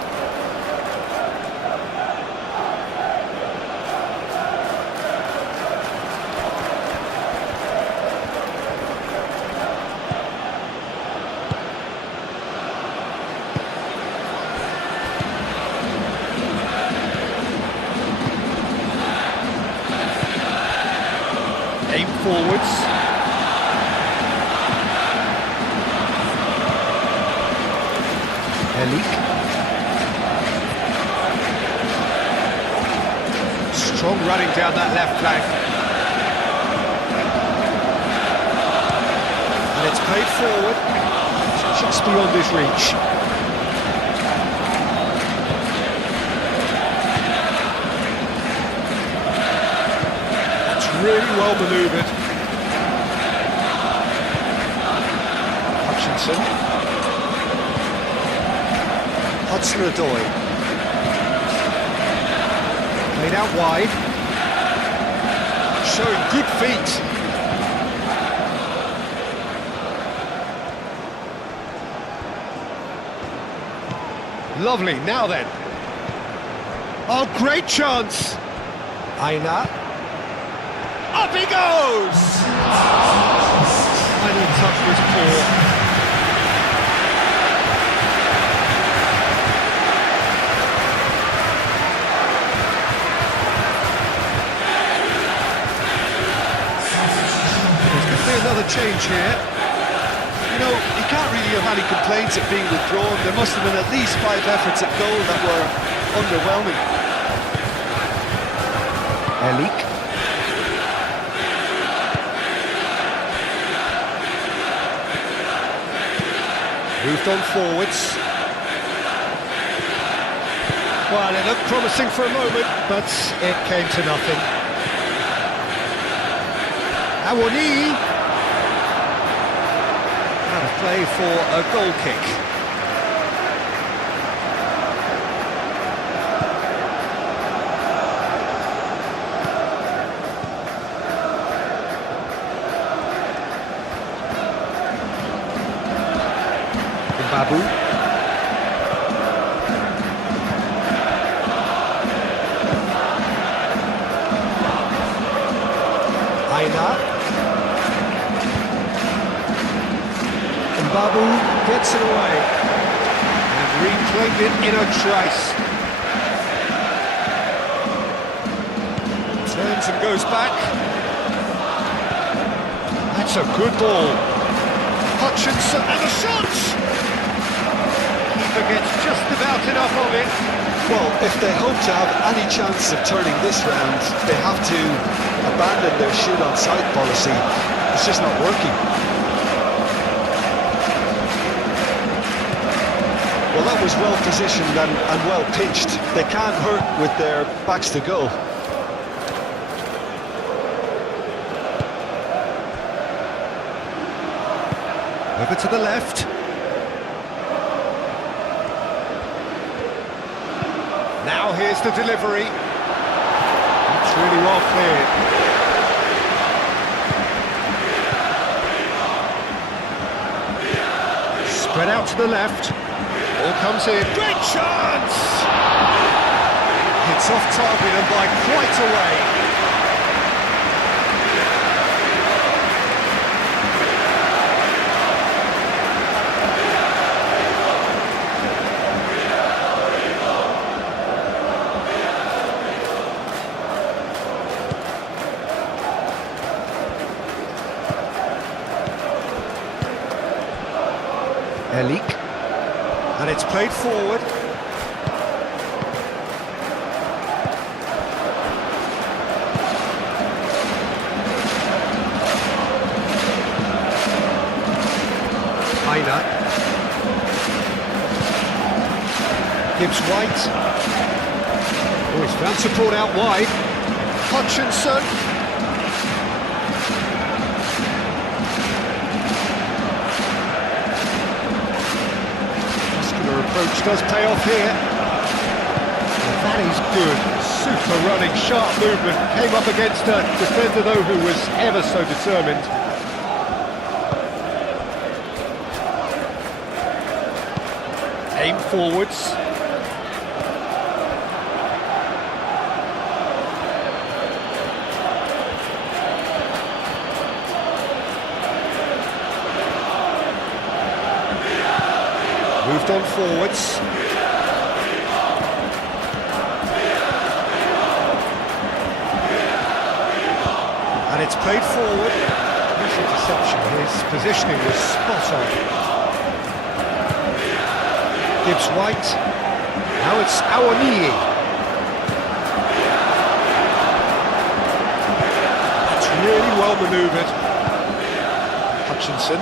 Aim forwards. Strong running down that left flank. And it's played forward, just beyond his reach. That's really well manoeuvred. Hudson-Odoi. Played out wide. Showing good feet. Lovely, now then. Oh, great chance. Aina. Up he goes! Final touch was poor. Another change here. You know, you can't really have any complaints at being withdrawn. There must have been at least 5 efforts at goal that were underwhelming. Elik. Moved on forwards. Well, it looked promising for a moment, but it came to nothing. Awani. Play for a goal kick. Babu. Aina. Babu gets it away. Reclaimed it in a trice. Turns and goes back. That's a good ball. Hutchinson and a shot! Keeper gets just about enough of it. Well, if they hope to have any chance of turning this round, they have to abandon their shoot on sight policy. It's just not working. Well, that was well positioned and well pitched. They can't hurt with their backs to goal. Over to the left. Now here's the delivery. It's really well cleared. Spread out to the left. Ball comes in. Great chance! It's off target and by quite a way. Elik, and it's played forward. Heiner. Gibbs White. Oh, he's found support out wide. Hutchinson. Approach does pay off here. And that is good. Super running, sharp movement. Came up against a defender though who was ever so determined. Aim forwards. Moved on forwards. And it's played forward. Nice interception. His positioning was spot on. Gibbs White. Now it's Awoniyi. That's really well manoeuvred. Hutchinson.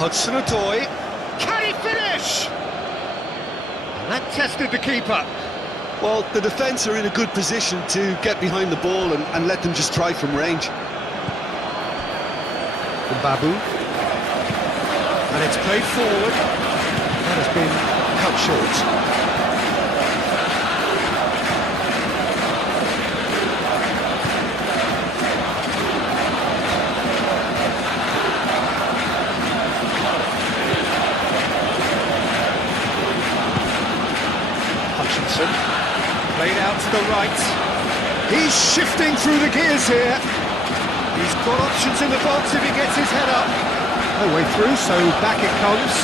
Hudson-Odoi. Finish! And that tested the keeper. Well, the defence are in a good position to get behind the ball and let them just try from range. Babu. And it's played forward. That has been cut short. Played out to the right. He's shifting through the gears here. He's got options in the box if he gets his head up. No way through, so back it comes.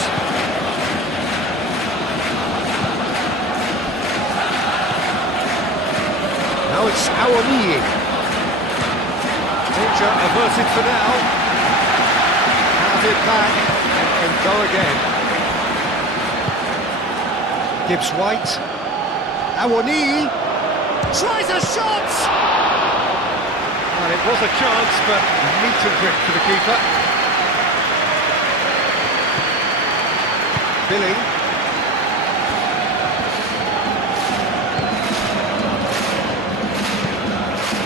Now it's Awoniyi. Danger averted for now. Has it back and go again. Gibbs White. Awoniyi tries a shot! And it was a chance, but neat and quick for the keeper. Billing.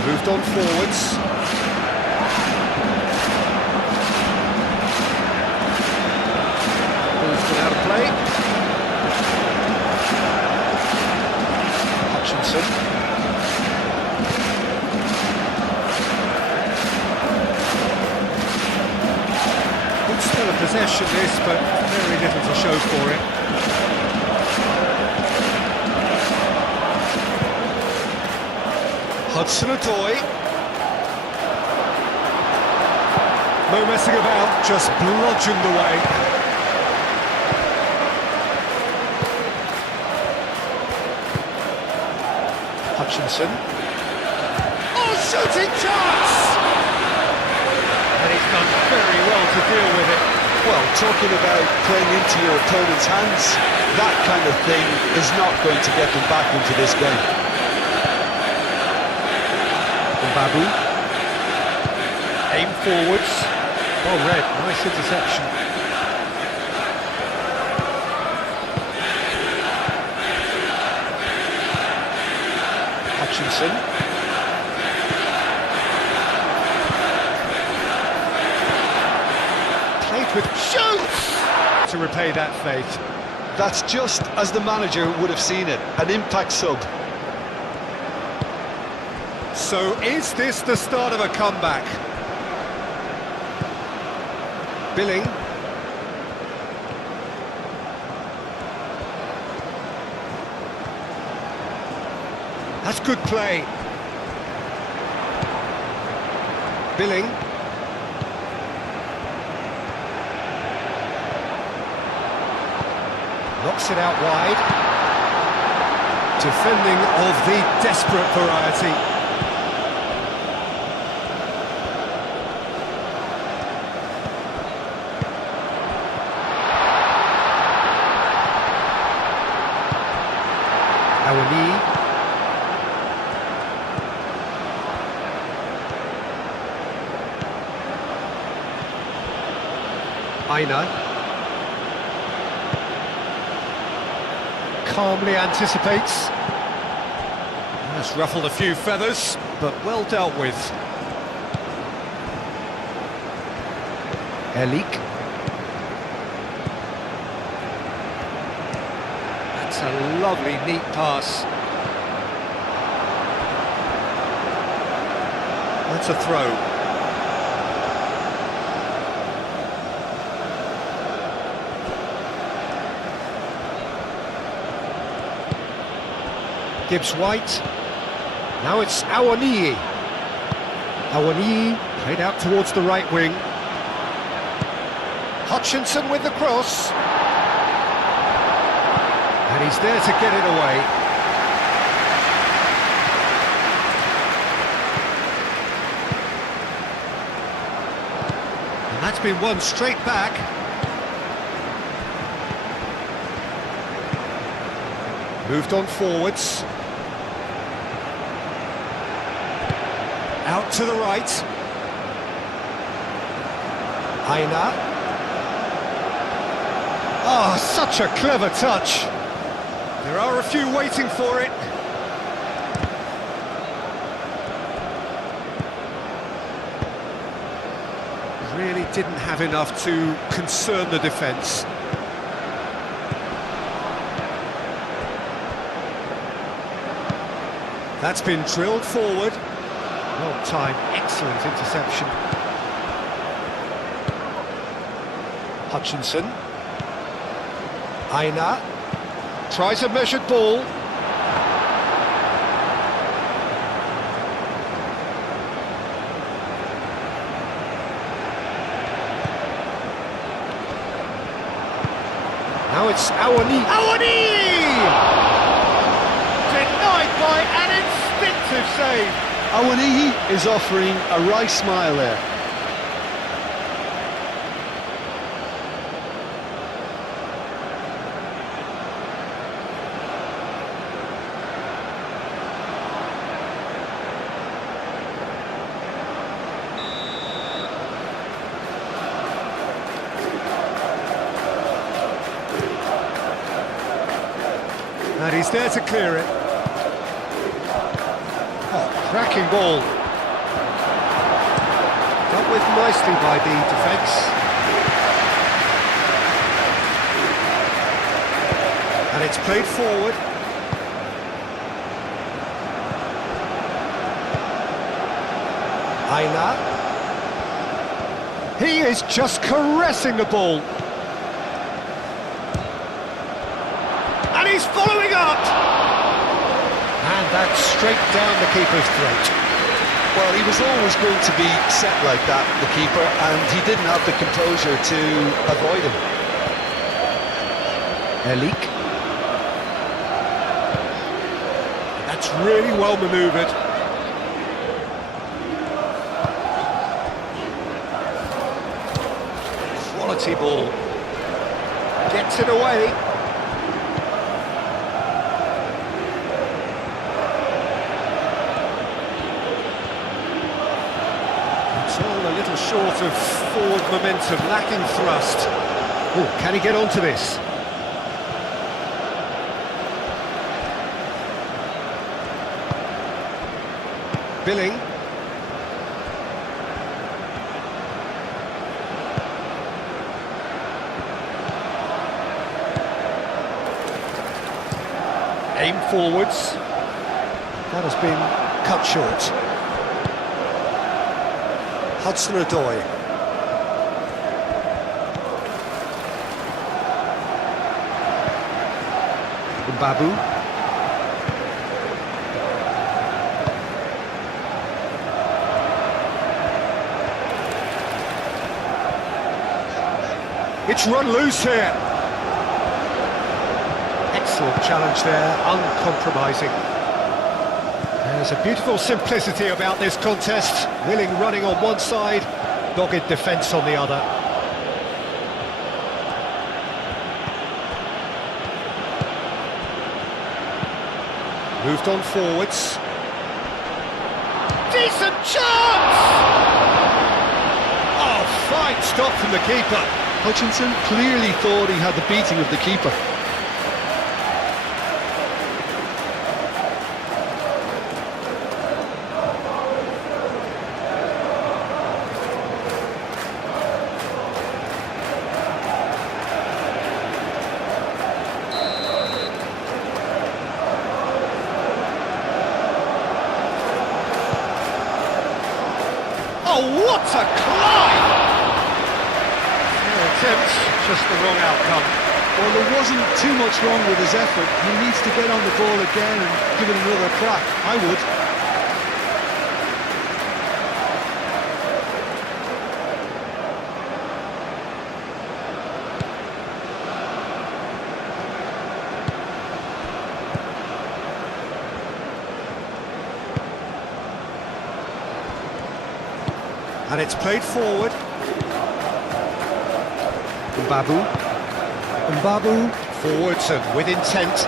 Moved on forwards. Ball's gone out of play. Hutchinson. Good spell of possession this, but very little to show for it. Hudson-Odoi. No messing about, just bludgeoned away. Hutchinson. Oh, shooting chance! And he's done very well to deal with it. Well, talking about playing into your opponent's hands, that kind of thing is not going to get them back into this game. Babu. Aim forwards. Well read, nice interception. Hutchinson. Played with shoots to repay that fate. That's just as the manager would have seen it, an impact sub. So is this the start of a comeback? Billing. That's good play. Billing. Knocks it out wide. Defending of the desperate variety. Awani. Aina. Calmly anticipates. That's ruffled a few feathers, but well dealt with. Elik. That's a lovely, neat pass. That's a throw. Gibbs-White. Now it's Awani. Awani played out towards the right wing. Hutchinson with the cross. And he's there to get it away. And that's been won straight back. Moved on forwards. Out to the right. Aina. Oh, such a clever touch. There are a few waiting for it. Really didn't have enough to concern the defence. That's been drilled forward. Well timed, excellent interception. Hutchinson. Aina. Tries a measured ball. Now it's Awani. Awani! Denied by an instinctive save. Awani is offering a wry smile there. And he's there to clear it. Oh, cracking ball. Dealt with nicely by the defence. And it's played forward. Aina. He is just caressing the ball. And he's following up! And that's straight down the keeper's throat. Well, he was always going to be set like that, the keeper, and he didn't have the composure to avoid him. Elik. That's That's really well manoeuvred. Quality ball. Gets it away. It's all a little short of forward momentum, lacking thrust. Oh, can he get onto this? Billing. Aim forwards. That has been cut short. Hudson-Odoi. Babu. It's run loose here. Excellent challenge there, uncompromising. There's a beautiful simplicity about this contest. Willing running on one side, dogged defence on the other. Moved on forwards. Decent chance! Oh, fine stop from the keeper. Hutchinson clearly thought he had the beating of the keeper. Oh, what a climb! Attempt, just the wrong outcome. Well, there wasn't too much wrong with his effort. He needs to get on the ball again and give it another crack. I would. And it's played forward. Babu forwards and with intent.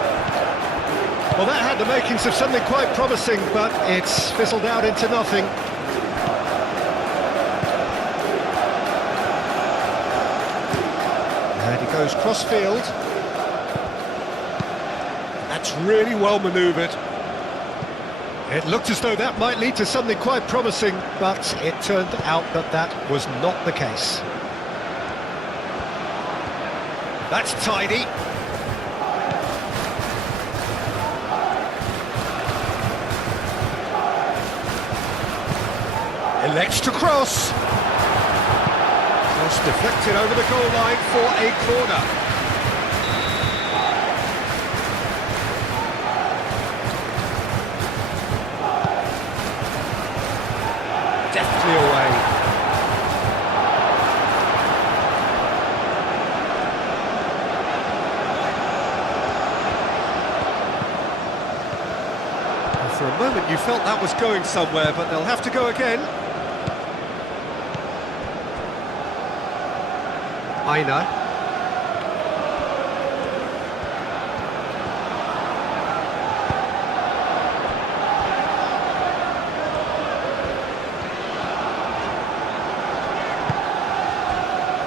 Well, that had the makings of something quite promising, but it's fizzled out into nothing. And he goes cross-field. That's really well manoeuvred. It looked as though that might lead to something quite promising, but it turned out that that was not the case. That's tidy. Elects to cross. Cross deflected over the goal line for a corner. Deftly away. For a moment you felt that was going somewhere, but they'll have to go again. Aina.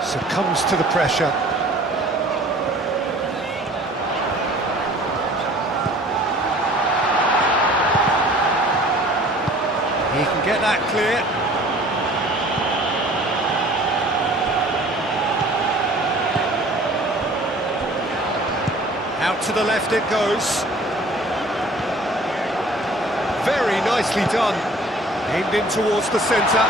Succumbs to the pressure. He can get that clear. Out to the left it goes. Very nicely done. Aimed in towards the centre.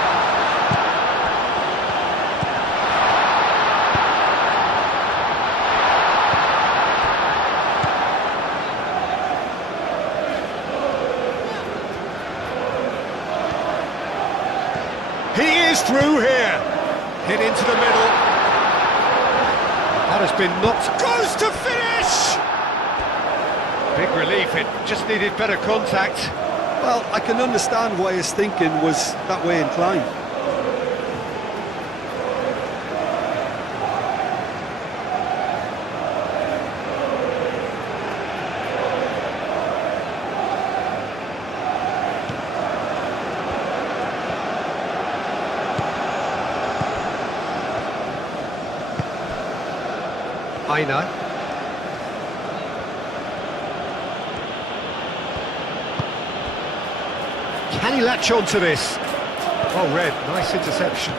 He is through here. Hit into the middle. That has been knocked close to finish. Big relief, it just needed better contact. Well, I can understand why his thinking was that way inclined. Aina. Can he latch on to this? Oh, Red, nice interception.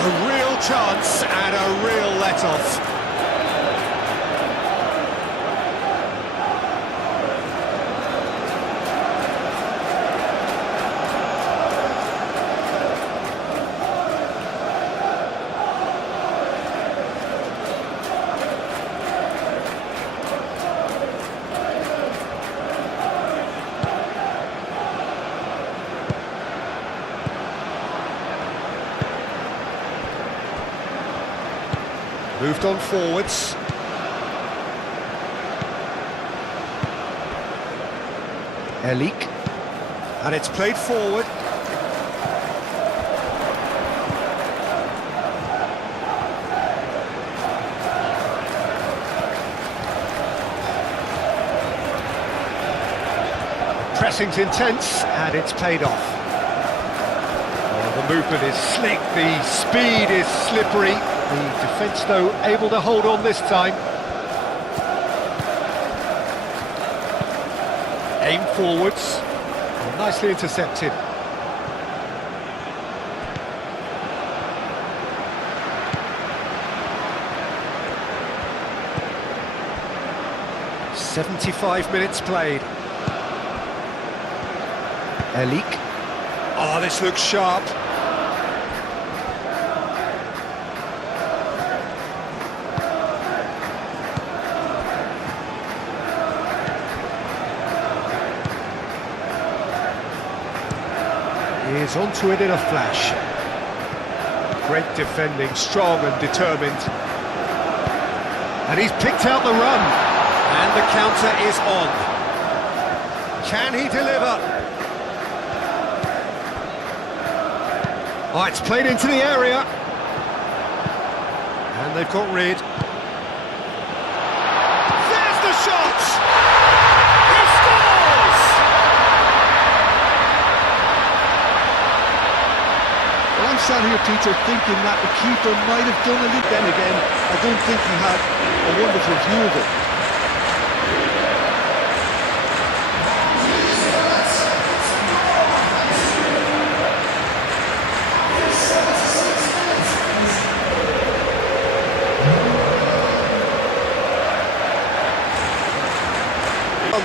A real chance and a real let-off. Moved on forwards. Elik. And it's played forward. Pressing's intense, and it's paid off. Oh, the movement is slick, the speed is slippery. The defence, though, able to hold on this time. Aim forwards. Oh, nicely intercepted. "75 minutes played. Elik. Oh, this looks sharp. He's onto it in a flash. Great defending, strong and determined. And he's picked out the run. And the counter is on. Can he deliver? Oh, it's played into the area. And they've got rid. There's the shot! He scores! Well, I'm sat here, Peter, thinking that the keeper might have done it. Then again, I don't think he had a wonderful view of it.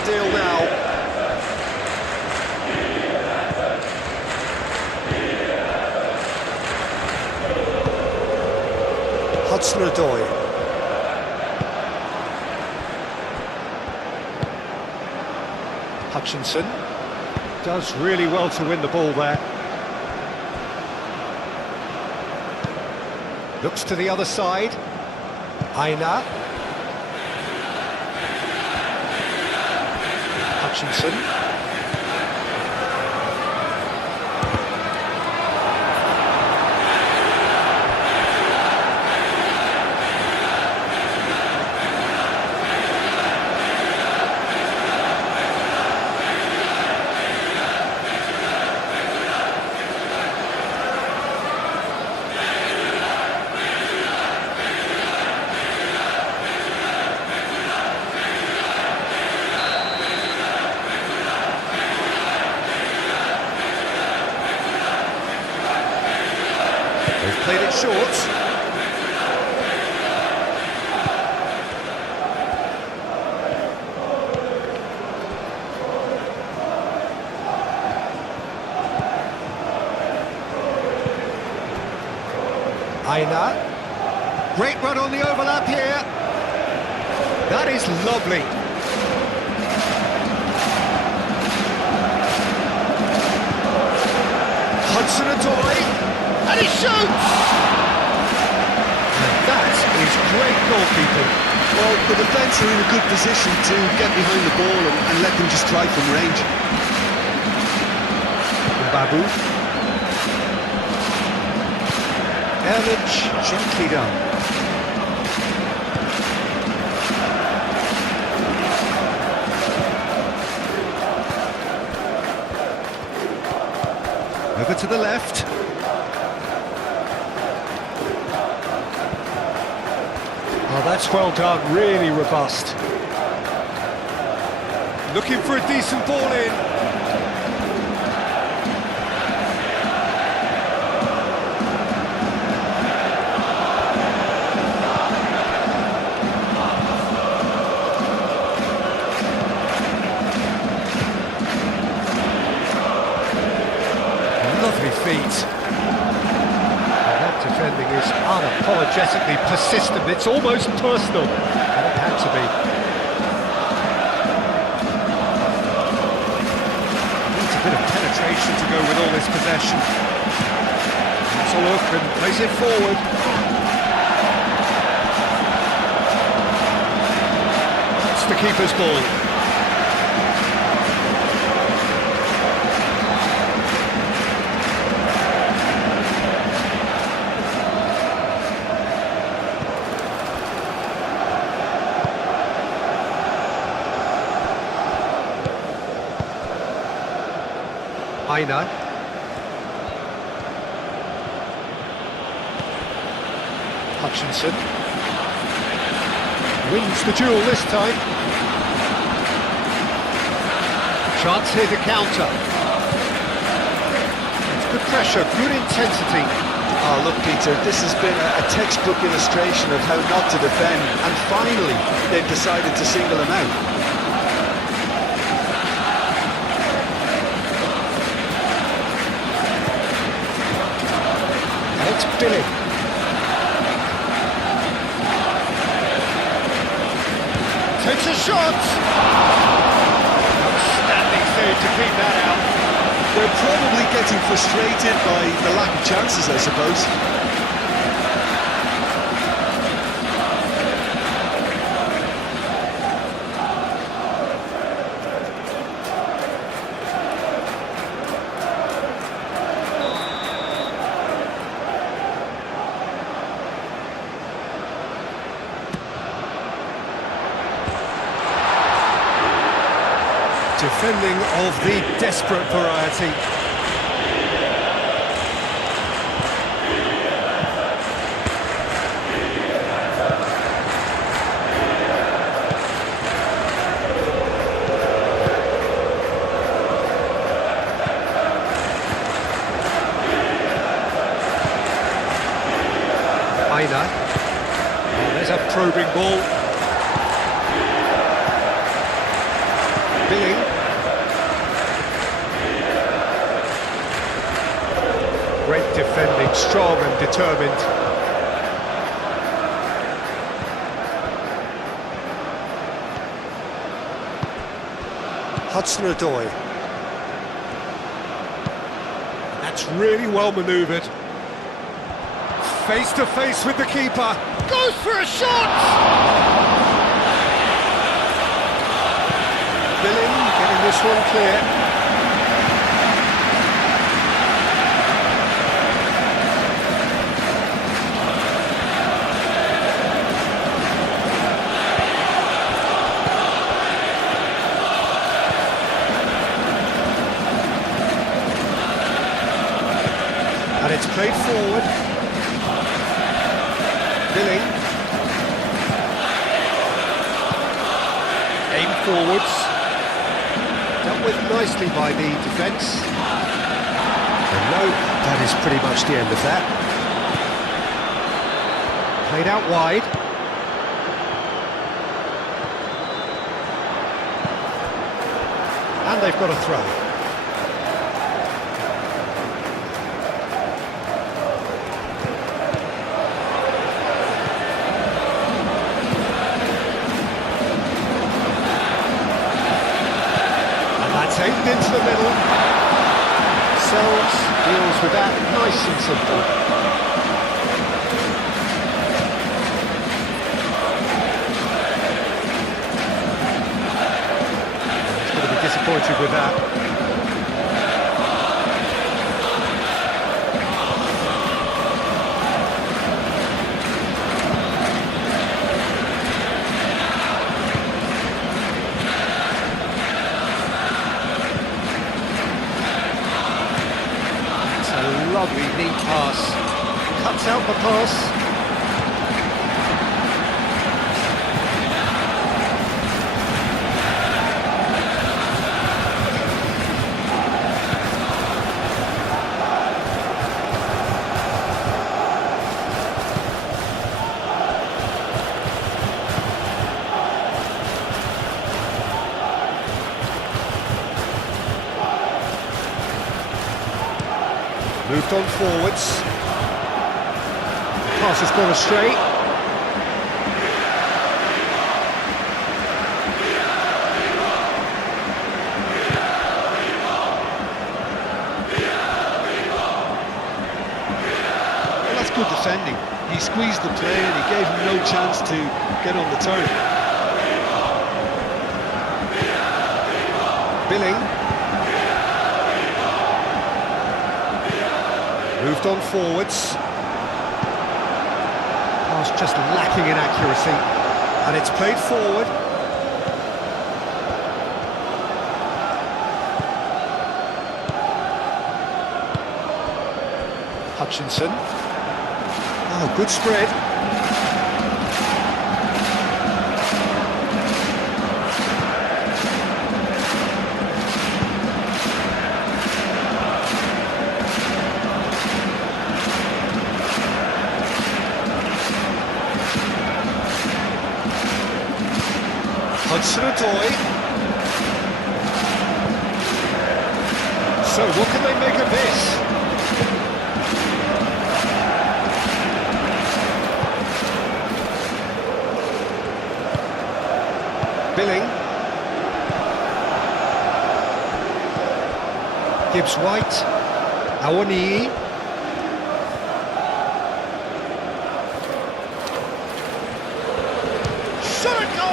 Deal now. Hudson-Odoi. Hutchinson does really well to win the ball there. Looks to the other side. Aina. Hutchinson. They've played it short. Aina. Great run on the overlap here. That is lovely. Hudson-Odoi, and he shoots! And that is great goalkeeping. Well, the defence are in a good position to get behind the ball and let them just try from range. Babu. Erlich, gently done. Over to the left. Oh, that's well done, really robust. Looking for a decent ball in. Lovely feet. And that defending is unapologetically persistent. It's almost personal, and it had to be. Needs a bit of penetration to go with all this possession. That's a look and plays it forward. It's the keeper's ball. Aina. Hutchinson. Wins the duel this time. Chance here to counter. It's good pressure, good intensity. Oh, look, Peter, this has been a textbook illustration of how not to defend, and finally they've decided to single him out. It's Billy. Takes a shot! Outstanding save to keep that out. They're probably getting frustrated by the lack of chances, I suppose. Defending of the desperate variety. Aina. Oh, there's a probing ball. Billy. Great defending, strong and determined. Hudson-Odoi. That's really well manoeuvred. Face to face with the keeper. Goes for a shot! Billing getting this one clear. And it's played forward. Billing. Aim forwards. Dealt with nicely by the defence. And no, that is pretty much the end of that. Played out wide. And they've got a throw. It's aimed into the middle. Sells, deals with that, nice and simple. He's going to be disappointed with that. Lovely neat pass, cuts out the pass. Moved on forwards. Pass has gone astray. Well, that's good defending. He squeezed the play and he gave him no chance to get on the turn. Billing. Moved on forwards. Pass just lacking in accuracy. And it's played forward. Hutchinson. Oh, good spread. Hudson-Odoi. So what can they make of this? Billing. Gibbs-White. Awoniyi. Shot at goal!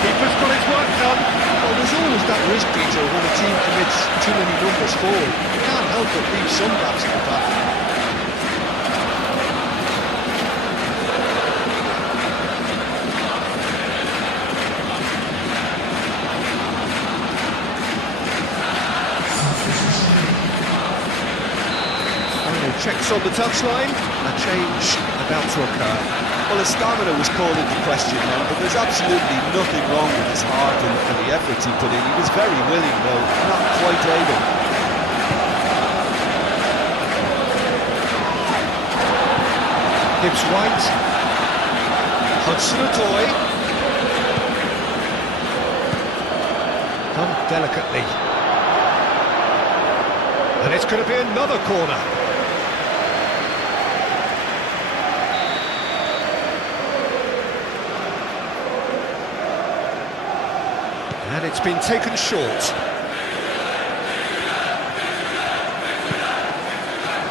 Keeper's got his work done. Well, there's always that risk, Peter, when a team commits too many numbers forward. You can't help but leave some gaps in the back. Checks on the touchline, a change about to occur. Well, his stamina was called into question then, but there's absolutely nothing wrong with his heart and the efforts he put in. He was very willing, though, not quite able. Gibbs-White. Hudson-Odoi. Done delicately. And it's going to be another corner. And it's been taken short.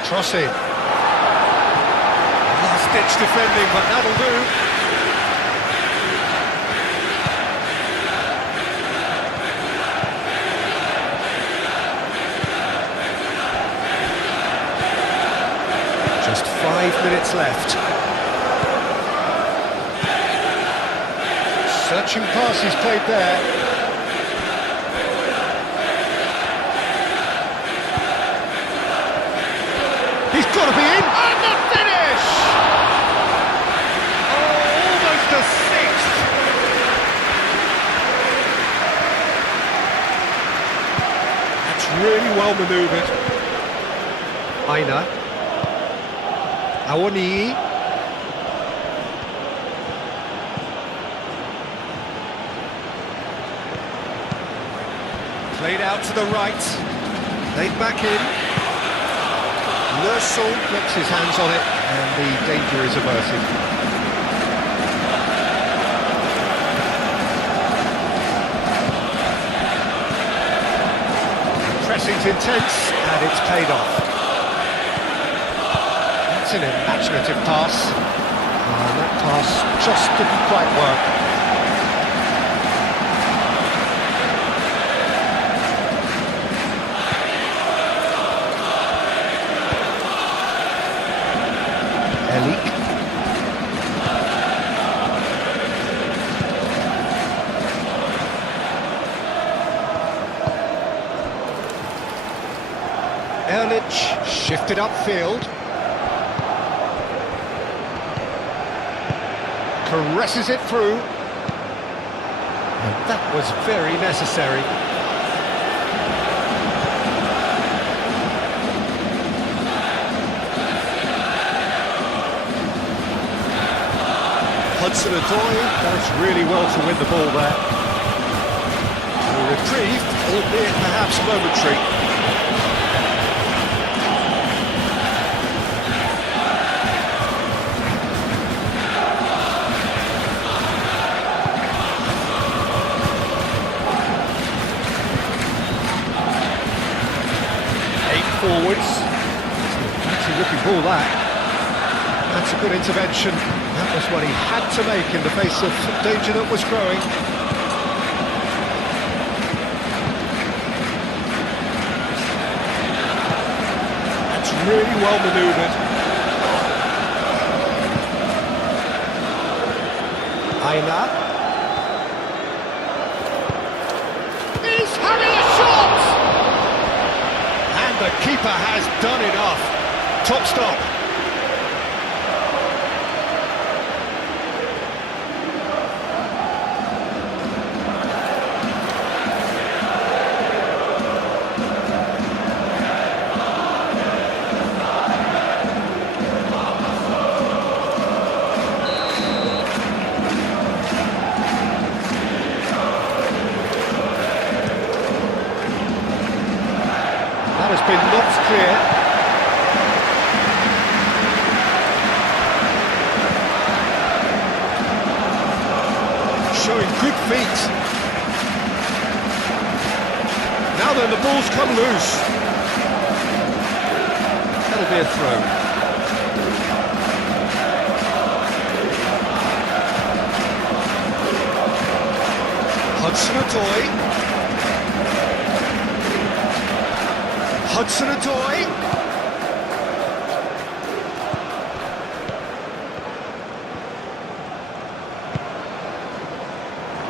Cross in. Last-ditch defending, but that'll do. Just 5 minutes left. Searching passes played there. He's got to be in, and the finish! Oh, almost a sixth! That's really well manoeuvred. Aina. Awoniyi. Played out to the right. Played back in. Nursel gets his hands on it, and the danger is averted. pressing's intense, and it's paid off. That's an imaginative pass. And that pass just didn't quite work. Elik. Erlich shifted upfield. Caresses it through. And that was very necessary. Hudson-Odoi Does really well to win the ball there. a reprieve, albeit perhaps momentary. Forwards. Fancy looking ball that. That's a good intervention. That was what he had to make in the face of danger that was growing. That's really well manoeuvred. Aina. He's having a shot! The keeper has done it off. Top stop. Has been knocked clear. Showing good feet. Now then, the ball's come loose. That'll be a throw. Hudson-Odoi. Hudson-Odoi.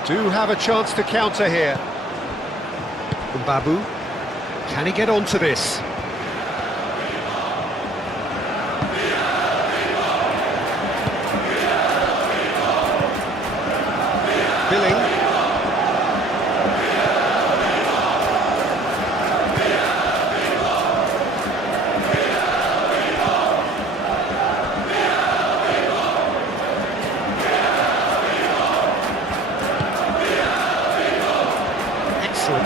Do have a chance to counter here. Babu, can he get onto this? Billing.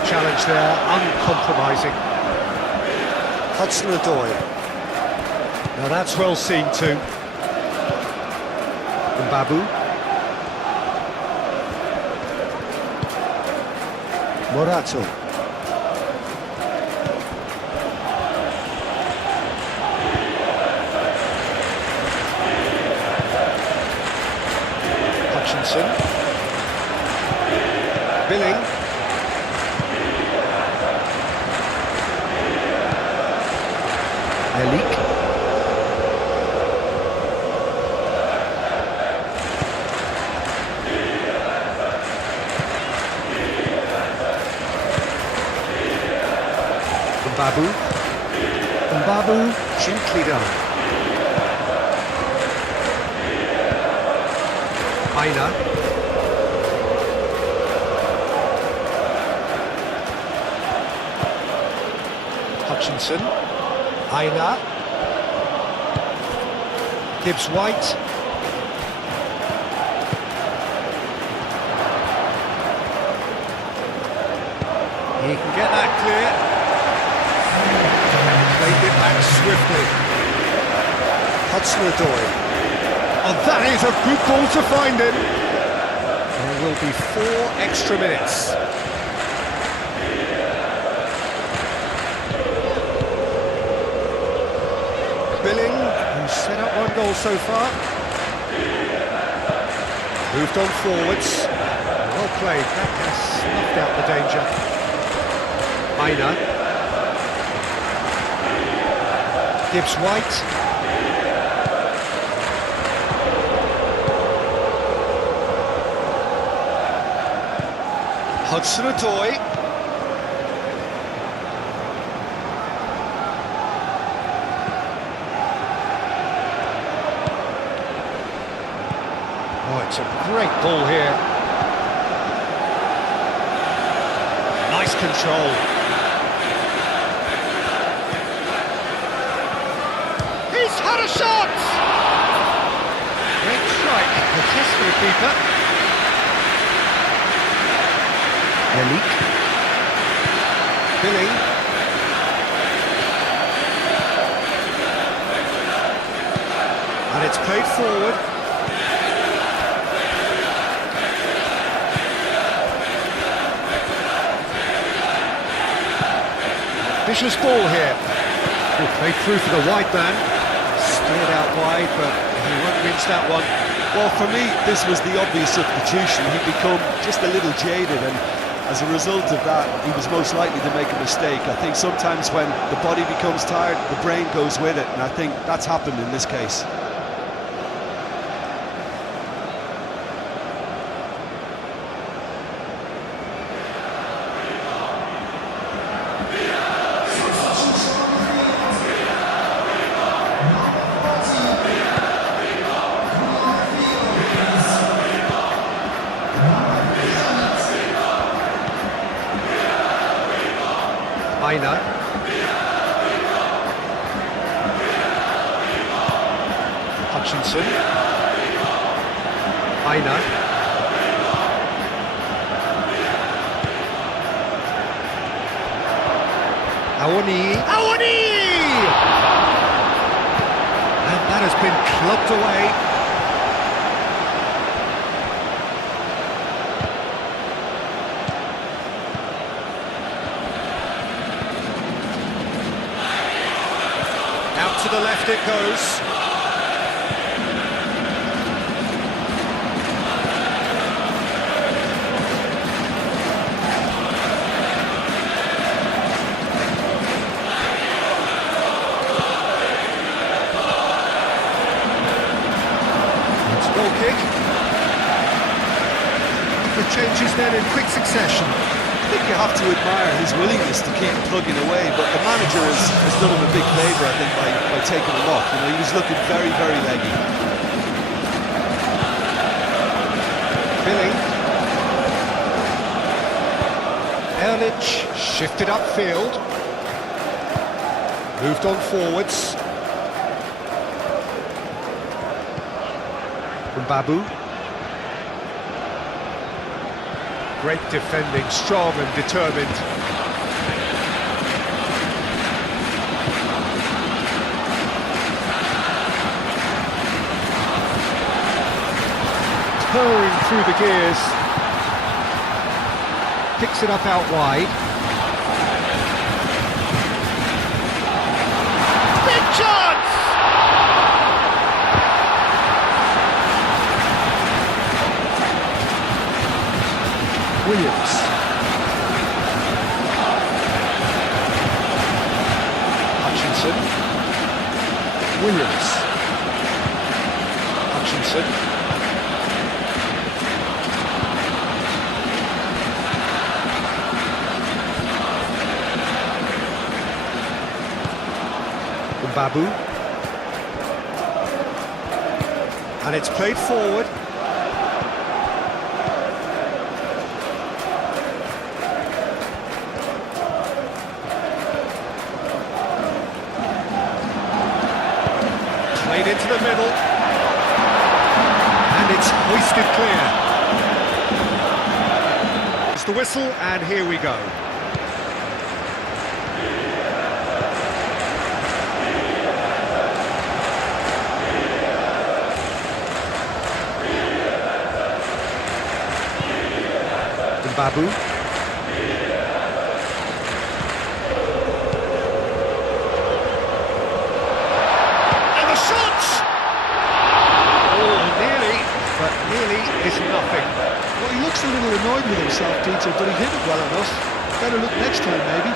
Challenge there, uncompromising. Hudson-Odoi. Now that's well seen too. Babu. Morato. Hutchinson. Billing. Elik. Babu, gently done. Aina. Hutchinson. Aina. Gibbs White. He can get that clear. Played it back swiftly. Hudson-Odoi. And that is a good ball to find him. There will be 4 extra minutes. One goal so far. Moved on forwards. Well played, that has snuffed out the danger. Aina. Gibbs White. Hudson-Odoi. Oh, it's a great ball here. Nice control. He's had a shot! Great strike, the test for the keeper. Lelik. Billing. And it's played forward. Vicious ball here. Oh, played through for the wide man. Steered out wide, but he won't reach that one. Well, for me, this was the obvious substitution. He'd become just a little jaded, and as a result of that, he was most likely to make a mistake. I think sometimes when the body becomes tired, the brain goes with it, and I think that's happened in this case. Aina. Hutchinson. Aina. Awani. And that has been clubbed away. To the left it goes. It's a goal kick. The changes then in quick succession. I think you have to admire his willingness to keep plugging away, but the manager has done him a big favour, I think, by taking him off. You know, he was looking very, very leggy. Billing. Erlich shifted upfield. Moved on forwards. Babu. Great defending, strong and determined. Purring through the gears. Picks it up out wide. Big chance! Williams. Hutchinson. Williams. Hutchinson. Babu. And it's played forward. Played into the middle, and it's hoisted clear. It's the whistle, and here we go. Babu. And the shot! looks a little annoyed with himself, DJ, but he hit it well enough. Better look next time, maybe.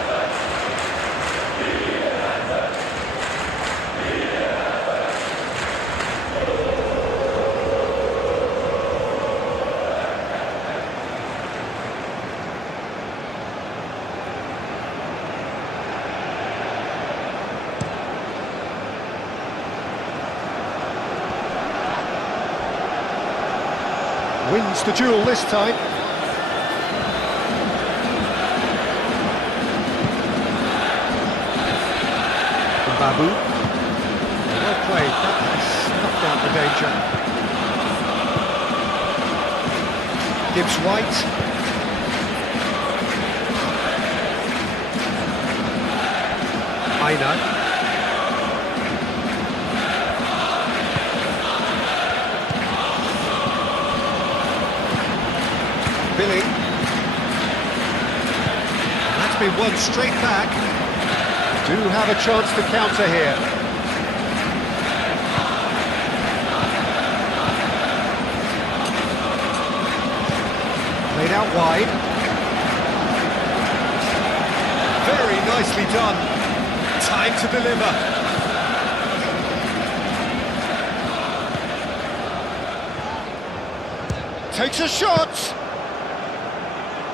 Wins the duel this time. Babu. Well played, that has snuffed out the danger. Gibbs White. Aina. Billy. That's been won straight back. Do have a chance to counter here. Played out wide. Very nicely done. Time to deliver. Takes a shot.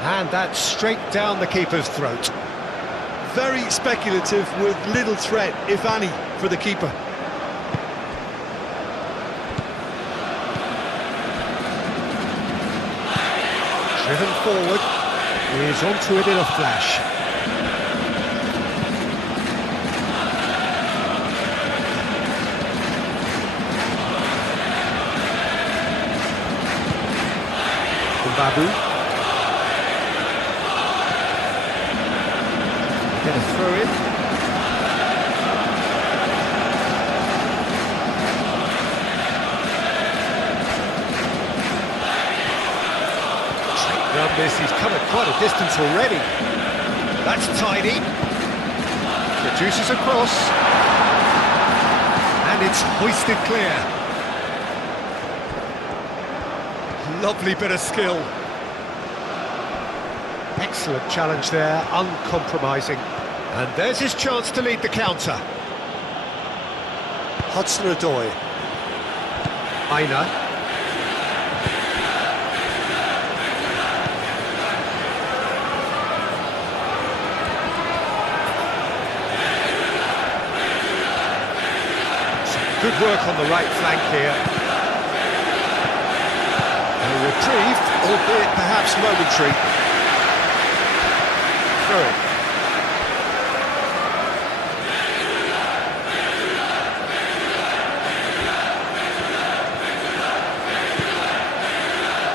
And that's straight down the keeper's throat. Very speculative with little threat, if any, for the keeper. Driven forward, is onto it in a flash. Babu. Get a throw in. Around this, he's come at quite a distance already. That's tidy. Produces a cross. And it's hoisted clear. Lovely bit of skill. Excellent challenge there, uncompromising. And there's his chance to lead the counter. Hudson-Odoi. Aina. Some good work on the right flank here. A reprieve, albeit perhaps momentary. Through it.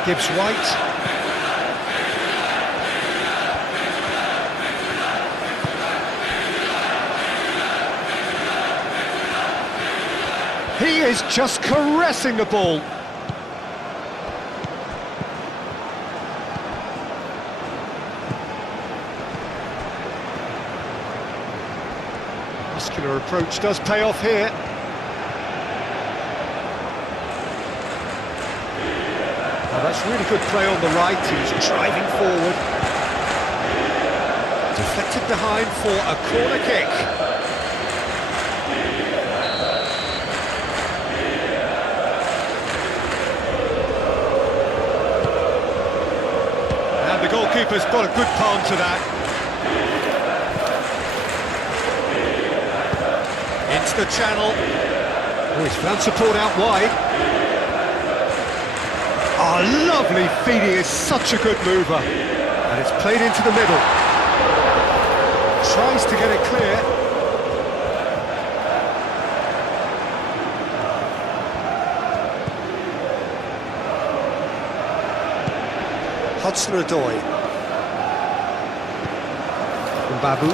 Gibbs White. He is just caressing the ball. Muscular approach does pay off here. Oh, that's really good play on the right. He's driving forward. Deflected behind for a corner kick. And the goalkeeper's got a good palm to that. Into the channel. Oh, he's found support out wide. Oh, lovely feed, he is such a good mover. And it's played into the middle. Tries to get it clear. Hudson-Odoi. Babu.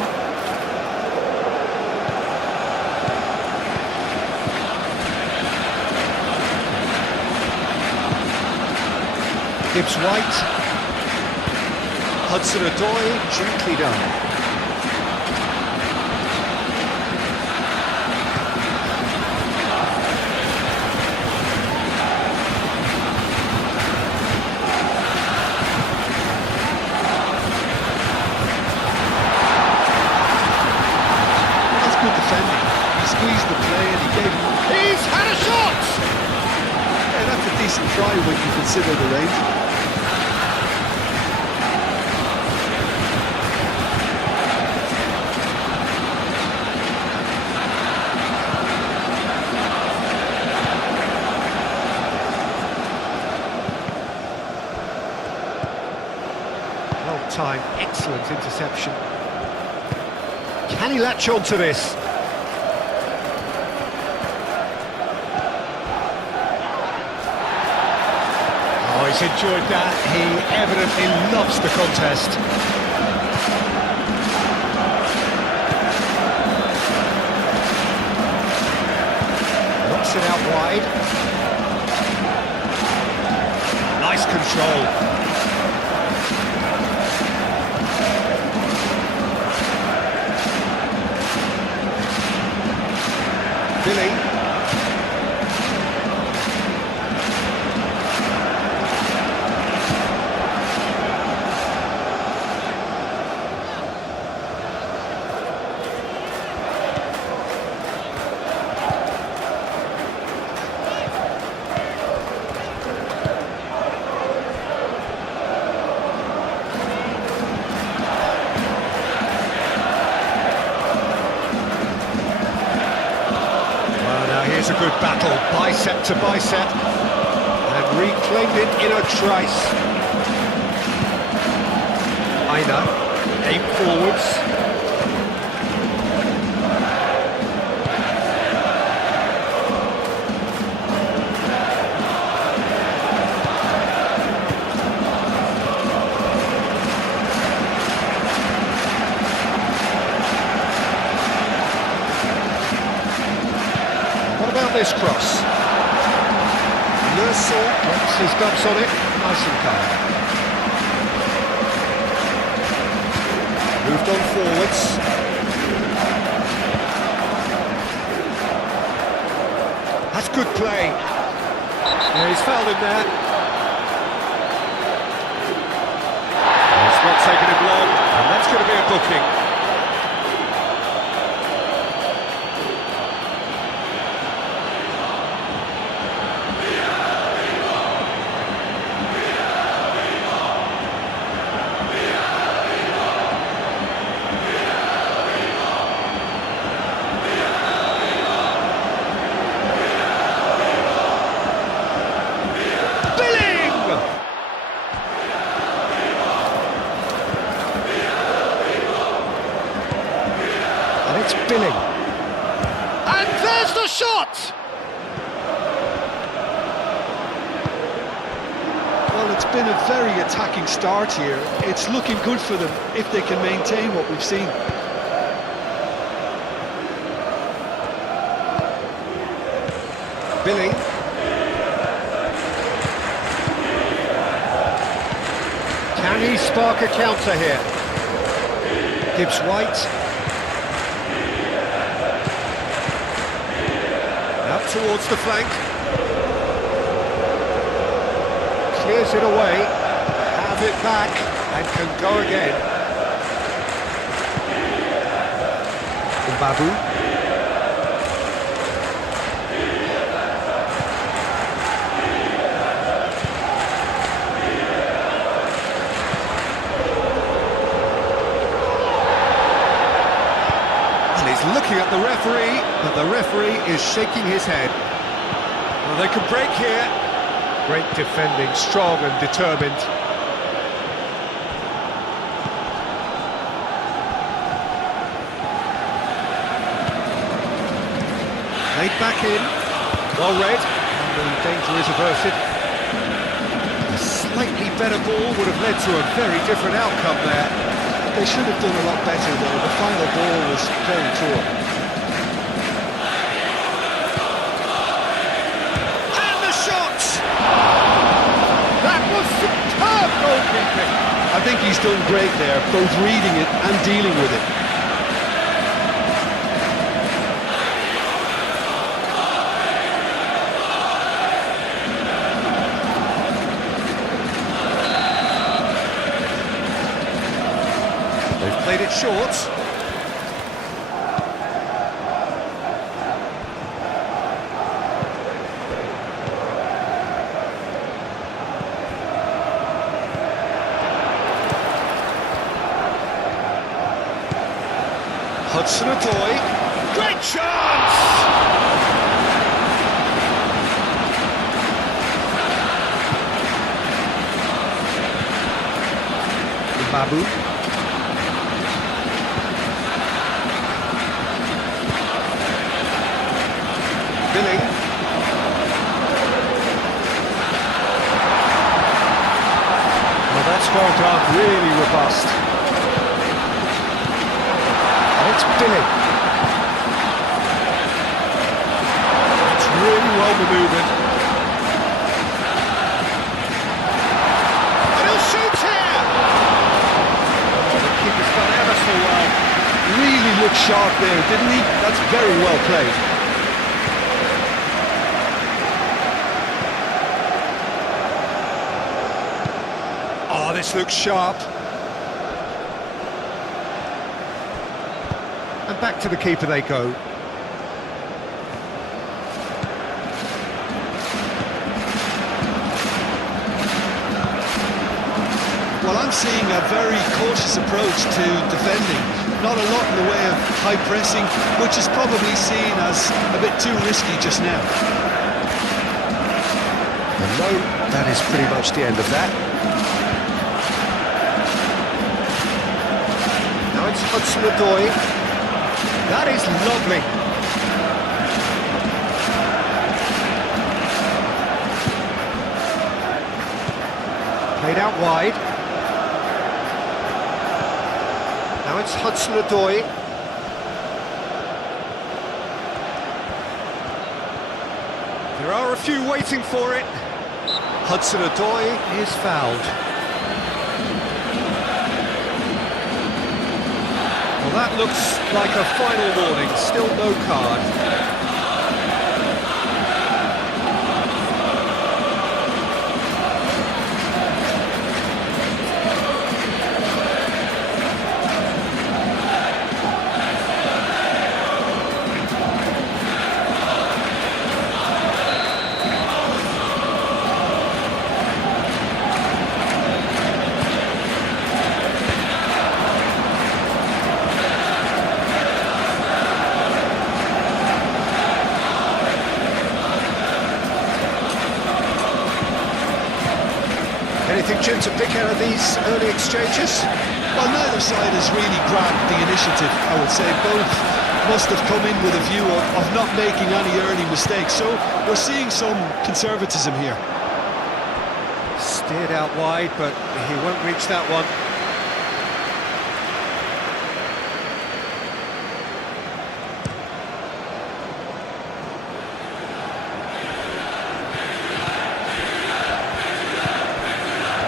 Gibbs White. Hudson-Odoi, gently done. decent try when you consider the range. Time, excellent interception. Can he latch on to this? Oh, he's enjoyed that. He evidently loves the contest. Knocks it out wide. Nice control. Billy. Here's a good battle, bicep to bicep, and reclaimed it in a trice. Aina, aim forwards. This cross. Nursel gets his gloves on it, nice and calm. Moved on forwards. That's good play. Yeah, he's fouled him there. It's not taking him long, and that's going to be a booking. It's Billing. And there's the shot! Well, it's been a very attacking start here. It's looking good for them if they can maintain what we've seen. Billing. Can he spark a counter here? Gibbs White. Up towards the flank. Clears it away. Have it back and can go again. Babu. Looking at the referee, but the referee is shaking his head. Well, they could break here. Great defending, strong and determined. Laid back in, well read, and the danger is averted. A slightly better ball would have led to a very different outcome there. They should have done a lot better though. The final ball was very poor. And the shot! That was superb goalkeeping. I think he's done great there, both reading it and dealing with it. Played it short. Hudson-Odoi, great chance! Babu. Billing. Well, that's well done, really robust. And it's Billing. It's really well manoeuvred. And he'll shoot here! Oh, the keeper's done ever so well. Really looked sharp there, didn't he? That's very well played. Oh, this looks sharp. And back to the keeper they go. Well, I'm seeing a very cautious approach to defending. Not a lot in the way of high pressing, which is probably seen as a bit too risky just now. And no, that is pretty much the end of that. Now it's Hudson-Odoi. That is lovely. Played out wide. Now it's Hudson-Odoi. There are a few waiting for it. Hudson-Odoi is fouled. Well, that looks like a final warning, still no card. Anything, Jim, to pick out of these early exchanges? Well, neither side has really grabbed the initiative, I would say. Both must have come in with a view of not making any early mistakes, so we're seeing some conservatism here. Steered out wide, but he won't reach that one.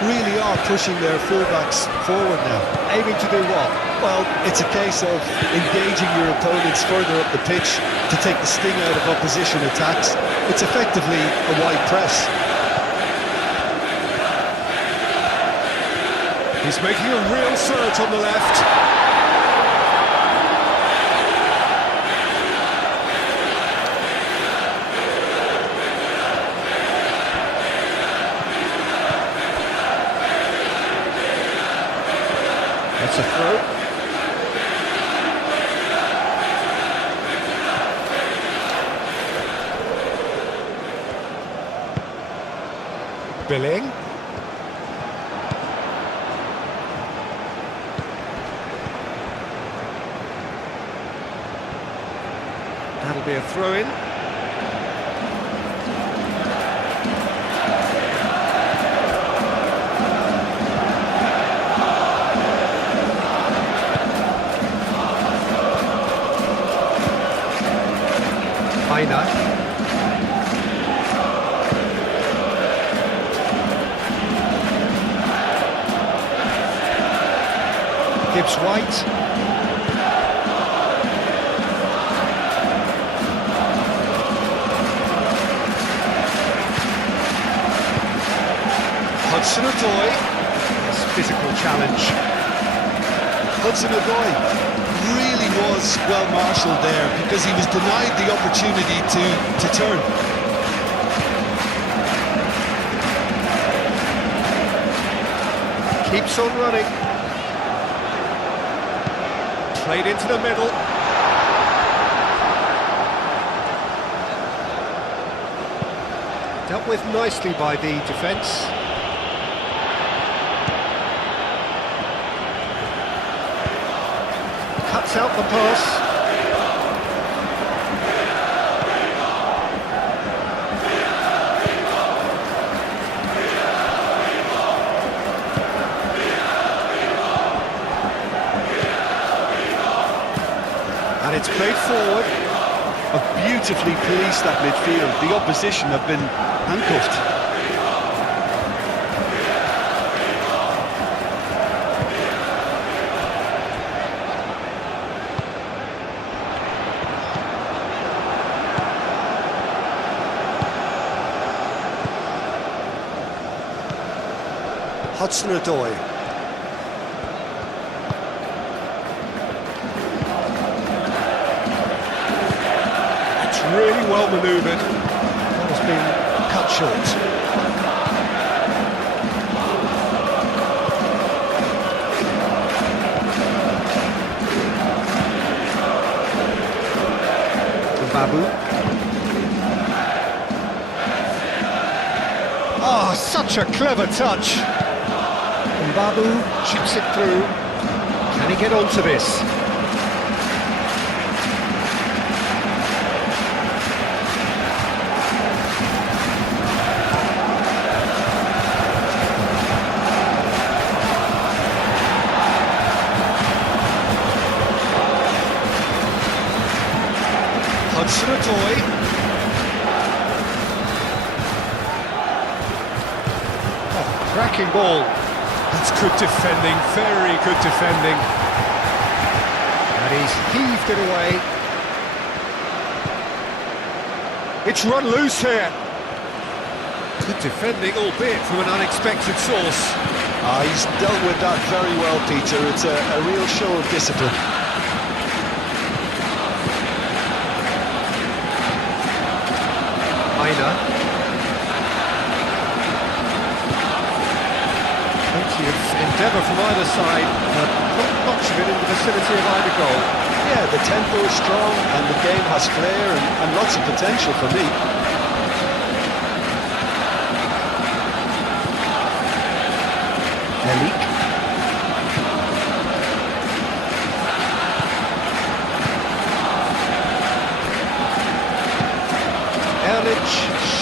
Really are pushing their fullbacks forward now. Aiming to do what? Well, it's a case of engaging your opponents further up the pitch to take the sting out of opposition attacks. It's effectively a wide press. He's making a real surge on the left. That's a throw. Billing. That'll be a throw-in. Gibbs White. Hudson-Odoi. This physical challenge. Hudson-Odoi really was well marshalled there because he was denied the opportunity to turn. Keeps on running. Played into the middle. Dealt with nicely by the defence. Cuts out the pass. And it's played forward. Have beautifully policed that midfield. The opposition have been handcuffed. Hudson-Odoi. Really well manoeuvred. That has been cut short. Babu. Oh, such a clever touch. Babu chips it through. Can he get onto this? Hudson-Odoi. Oh, cracking ball. That's good defending, very good defending. And he's heaved it away. It's run loose here. Good defending, albeit from an unexpected source. He's dealt with that very well, Peter. It's a real show of discipline. Plenty of endeavour from either side, but not much of it in the vicinity of either goal. Yeah, the tempo is strong and the game has flair and lots of potential for me. Elik.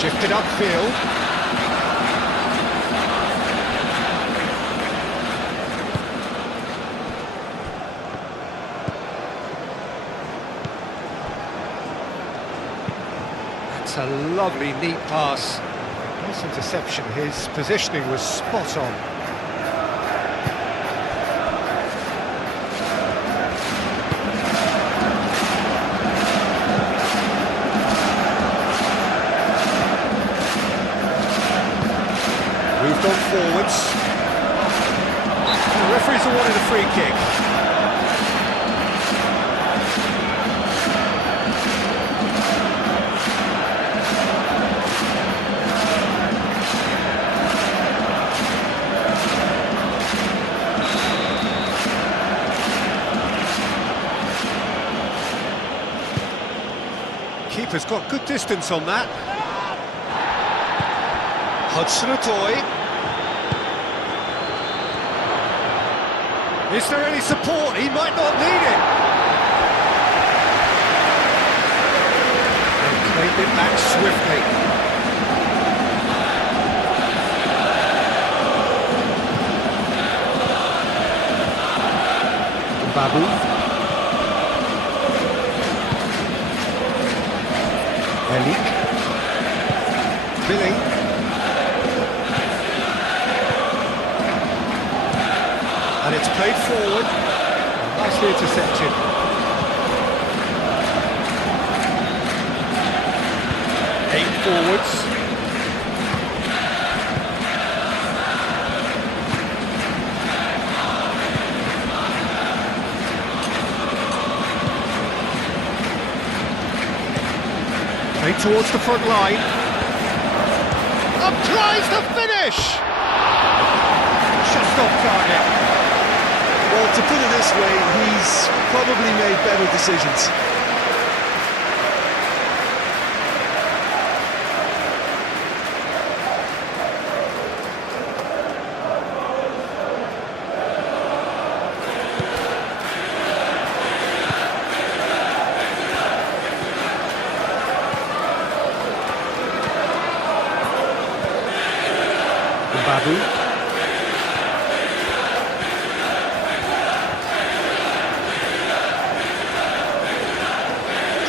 Shifted upfield. That's a lovely, neat pass. Nice interception. His positioning was spot on. Moved on forwards. The referees awarded a free kick. Keeper's got good distance on that. Hudson-Odoi. Is there any support? He might not need it. And claimed it back swiftly. Babu. Elik. Billing. And it's played forward, nicely intercepted. Eight forwards. Played towards the front line. Up tries the finish! Just off target. Well, to put it this way, he's probably made better decisions.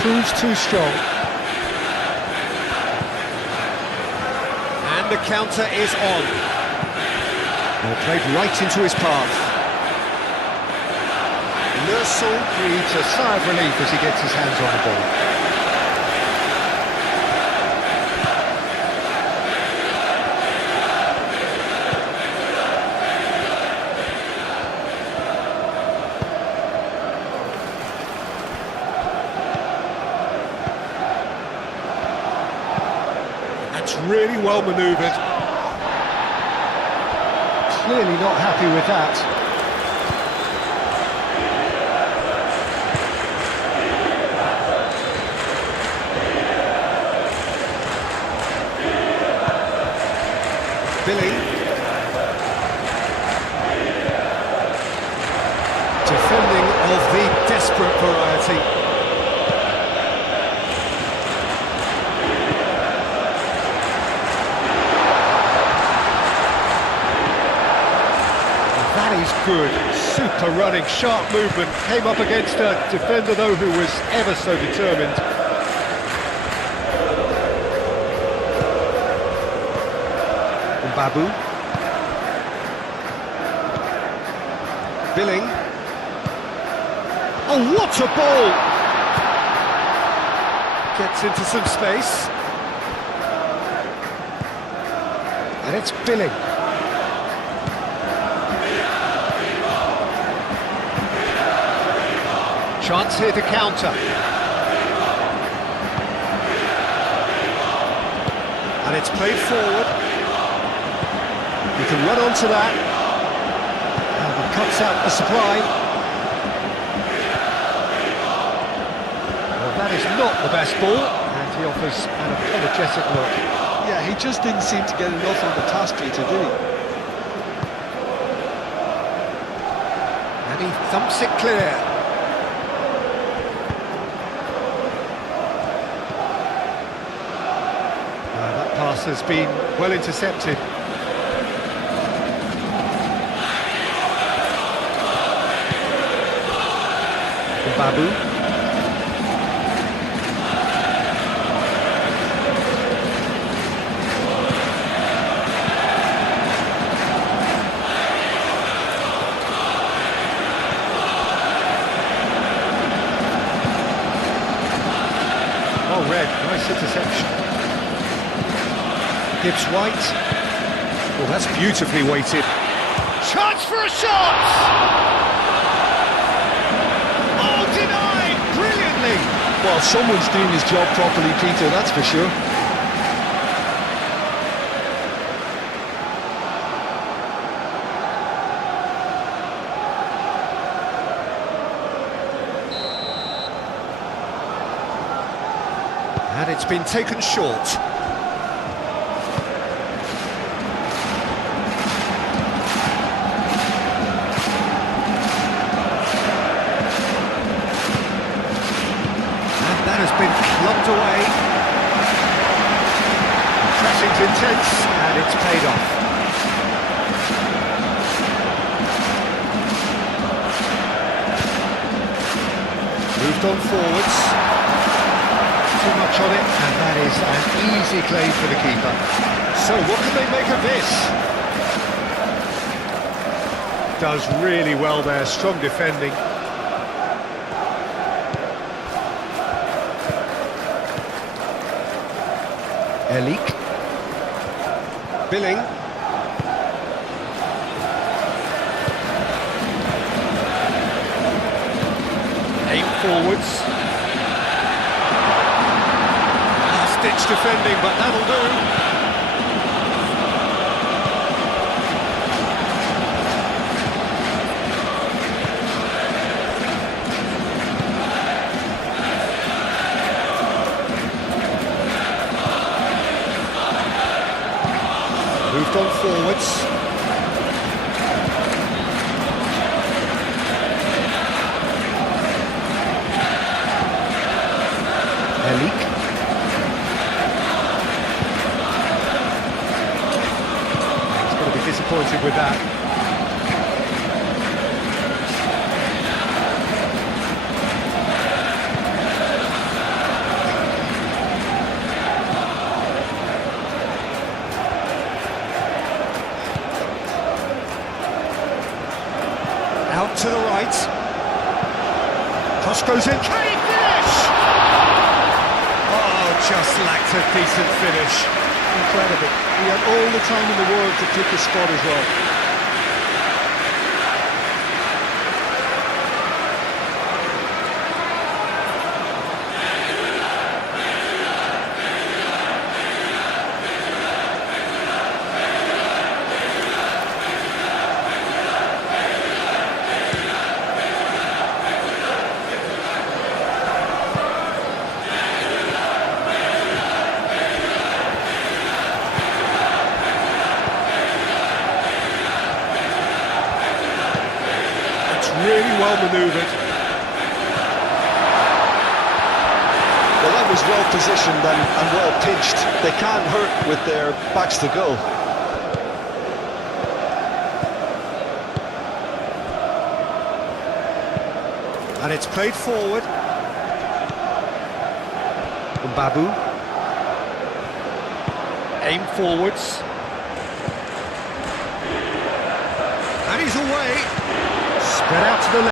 proves too strong. And the counter is on. Well, played right into his path. Nursel breathes a sigh of relief as he gets his hands on the ball. That's really well manoeuvred. Clearly not happy with that. Billy. Defending of the desperate variety. That is good. Super running, sharp movement. Came up against a defender, though, who was ever so determined. Babu. Billing. Oh, what a ball! Gets into some space. And it's Billing. Chance here to counter. And it's played forward. You can run onto that. And he cuts out the supply. Well, that is not the best ball, and he offers an apologetic look. Yeah, he just didn't seem to get enough on the task did he? And he thumps it clear. That pass has been well intercepted. Babu. Oh, Red, nice interception. Gibbs White. Well, that's beautifully weighted. Chance for a shot! Well, someone's doing his job properly, Peter, that's for sure. And it's been taken short. That has been clubbed away. The pressing's intense, and it's paid off. Moved on forwards. Too much on it, and that is an easy claim for the keeper. So what can they make of this? Does really well there, strong defending. Elik. Billing. Aim forwards. Last-ditch defending, but that'll do. Moved on forwards. Elik. He's going to be disappointed with that. to the right. Cross goes in. Can he finish? Oh, just lacked a decent finish. Incredible. He had all the time in the world to pick his spot as well. Really well manoeuvred. Well, that was well positioned and well pitched. They can't hurt with their backs to goal. And it's played forward. Babu. Aim forwards. And he's away. Spread out to the left.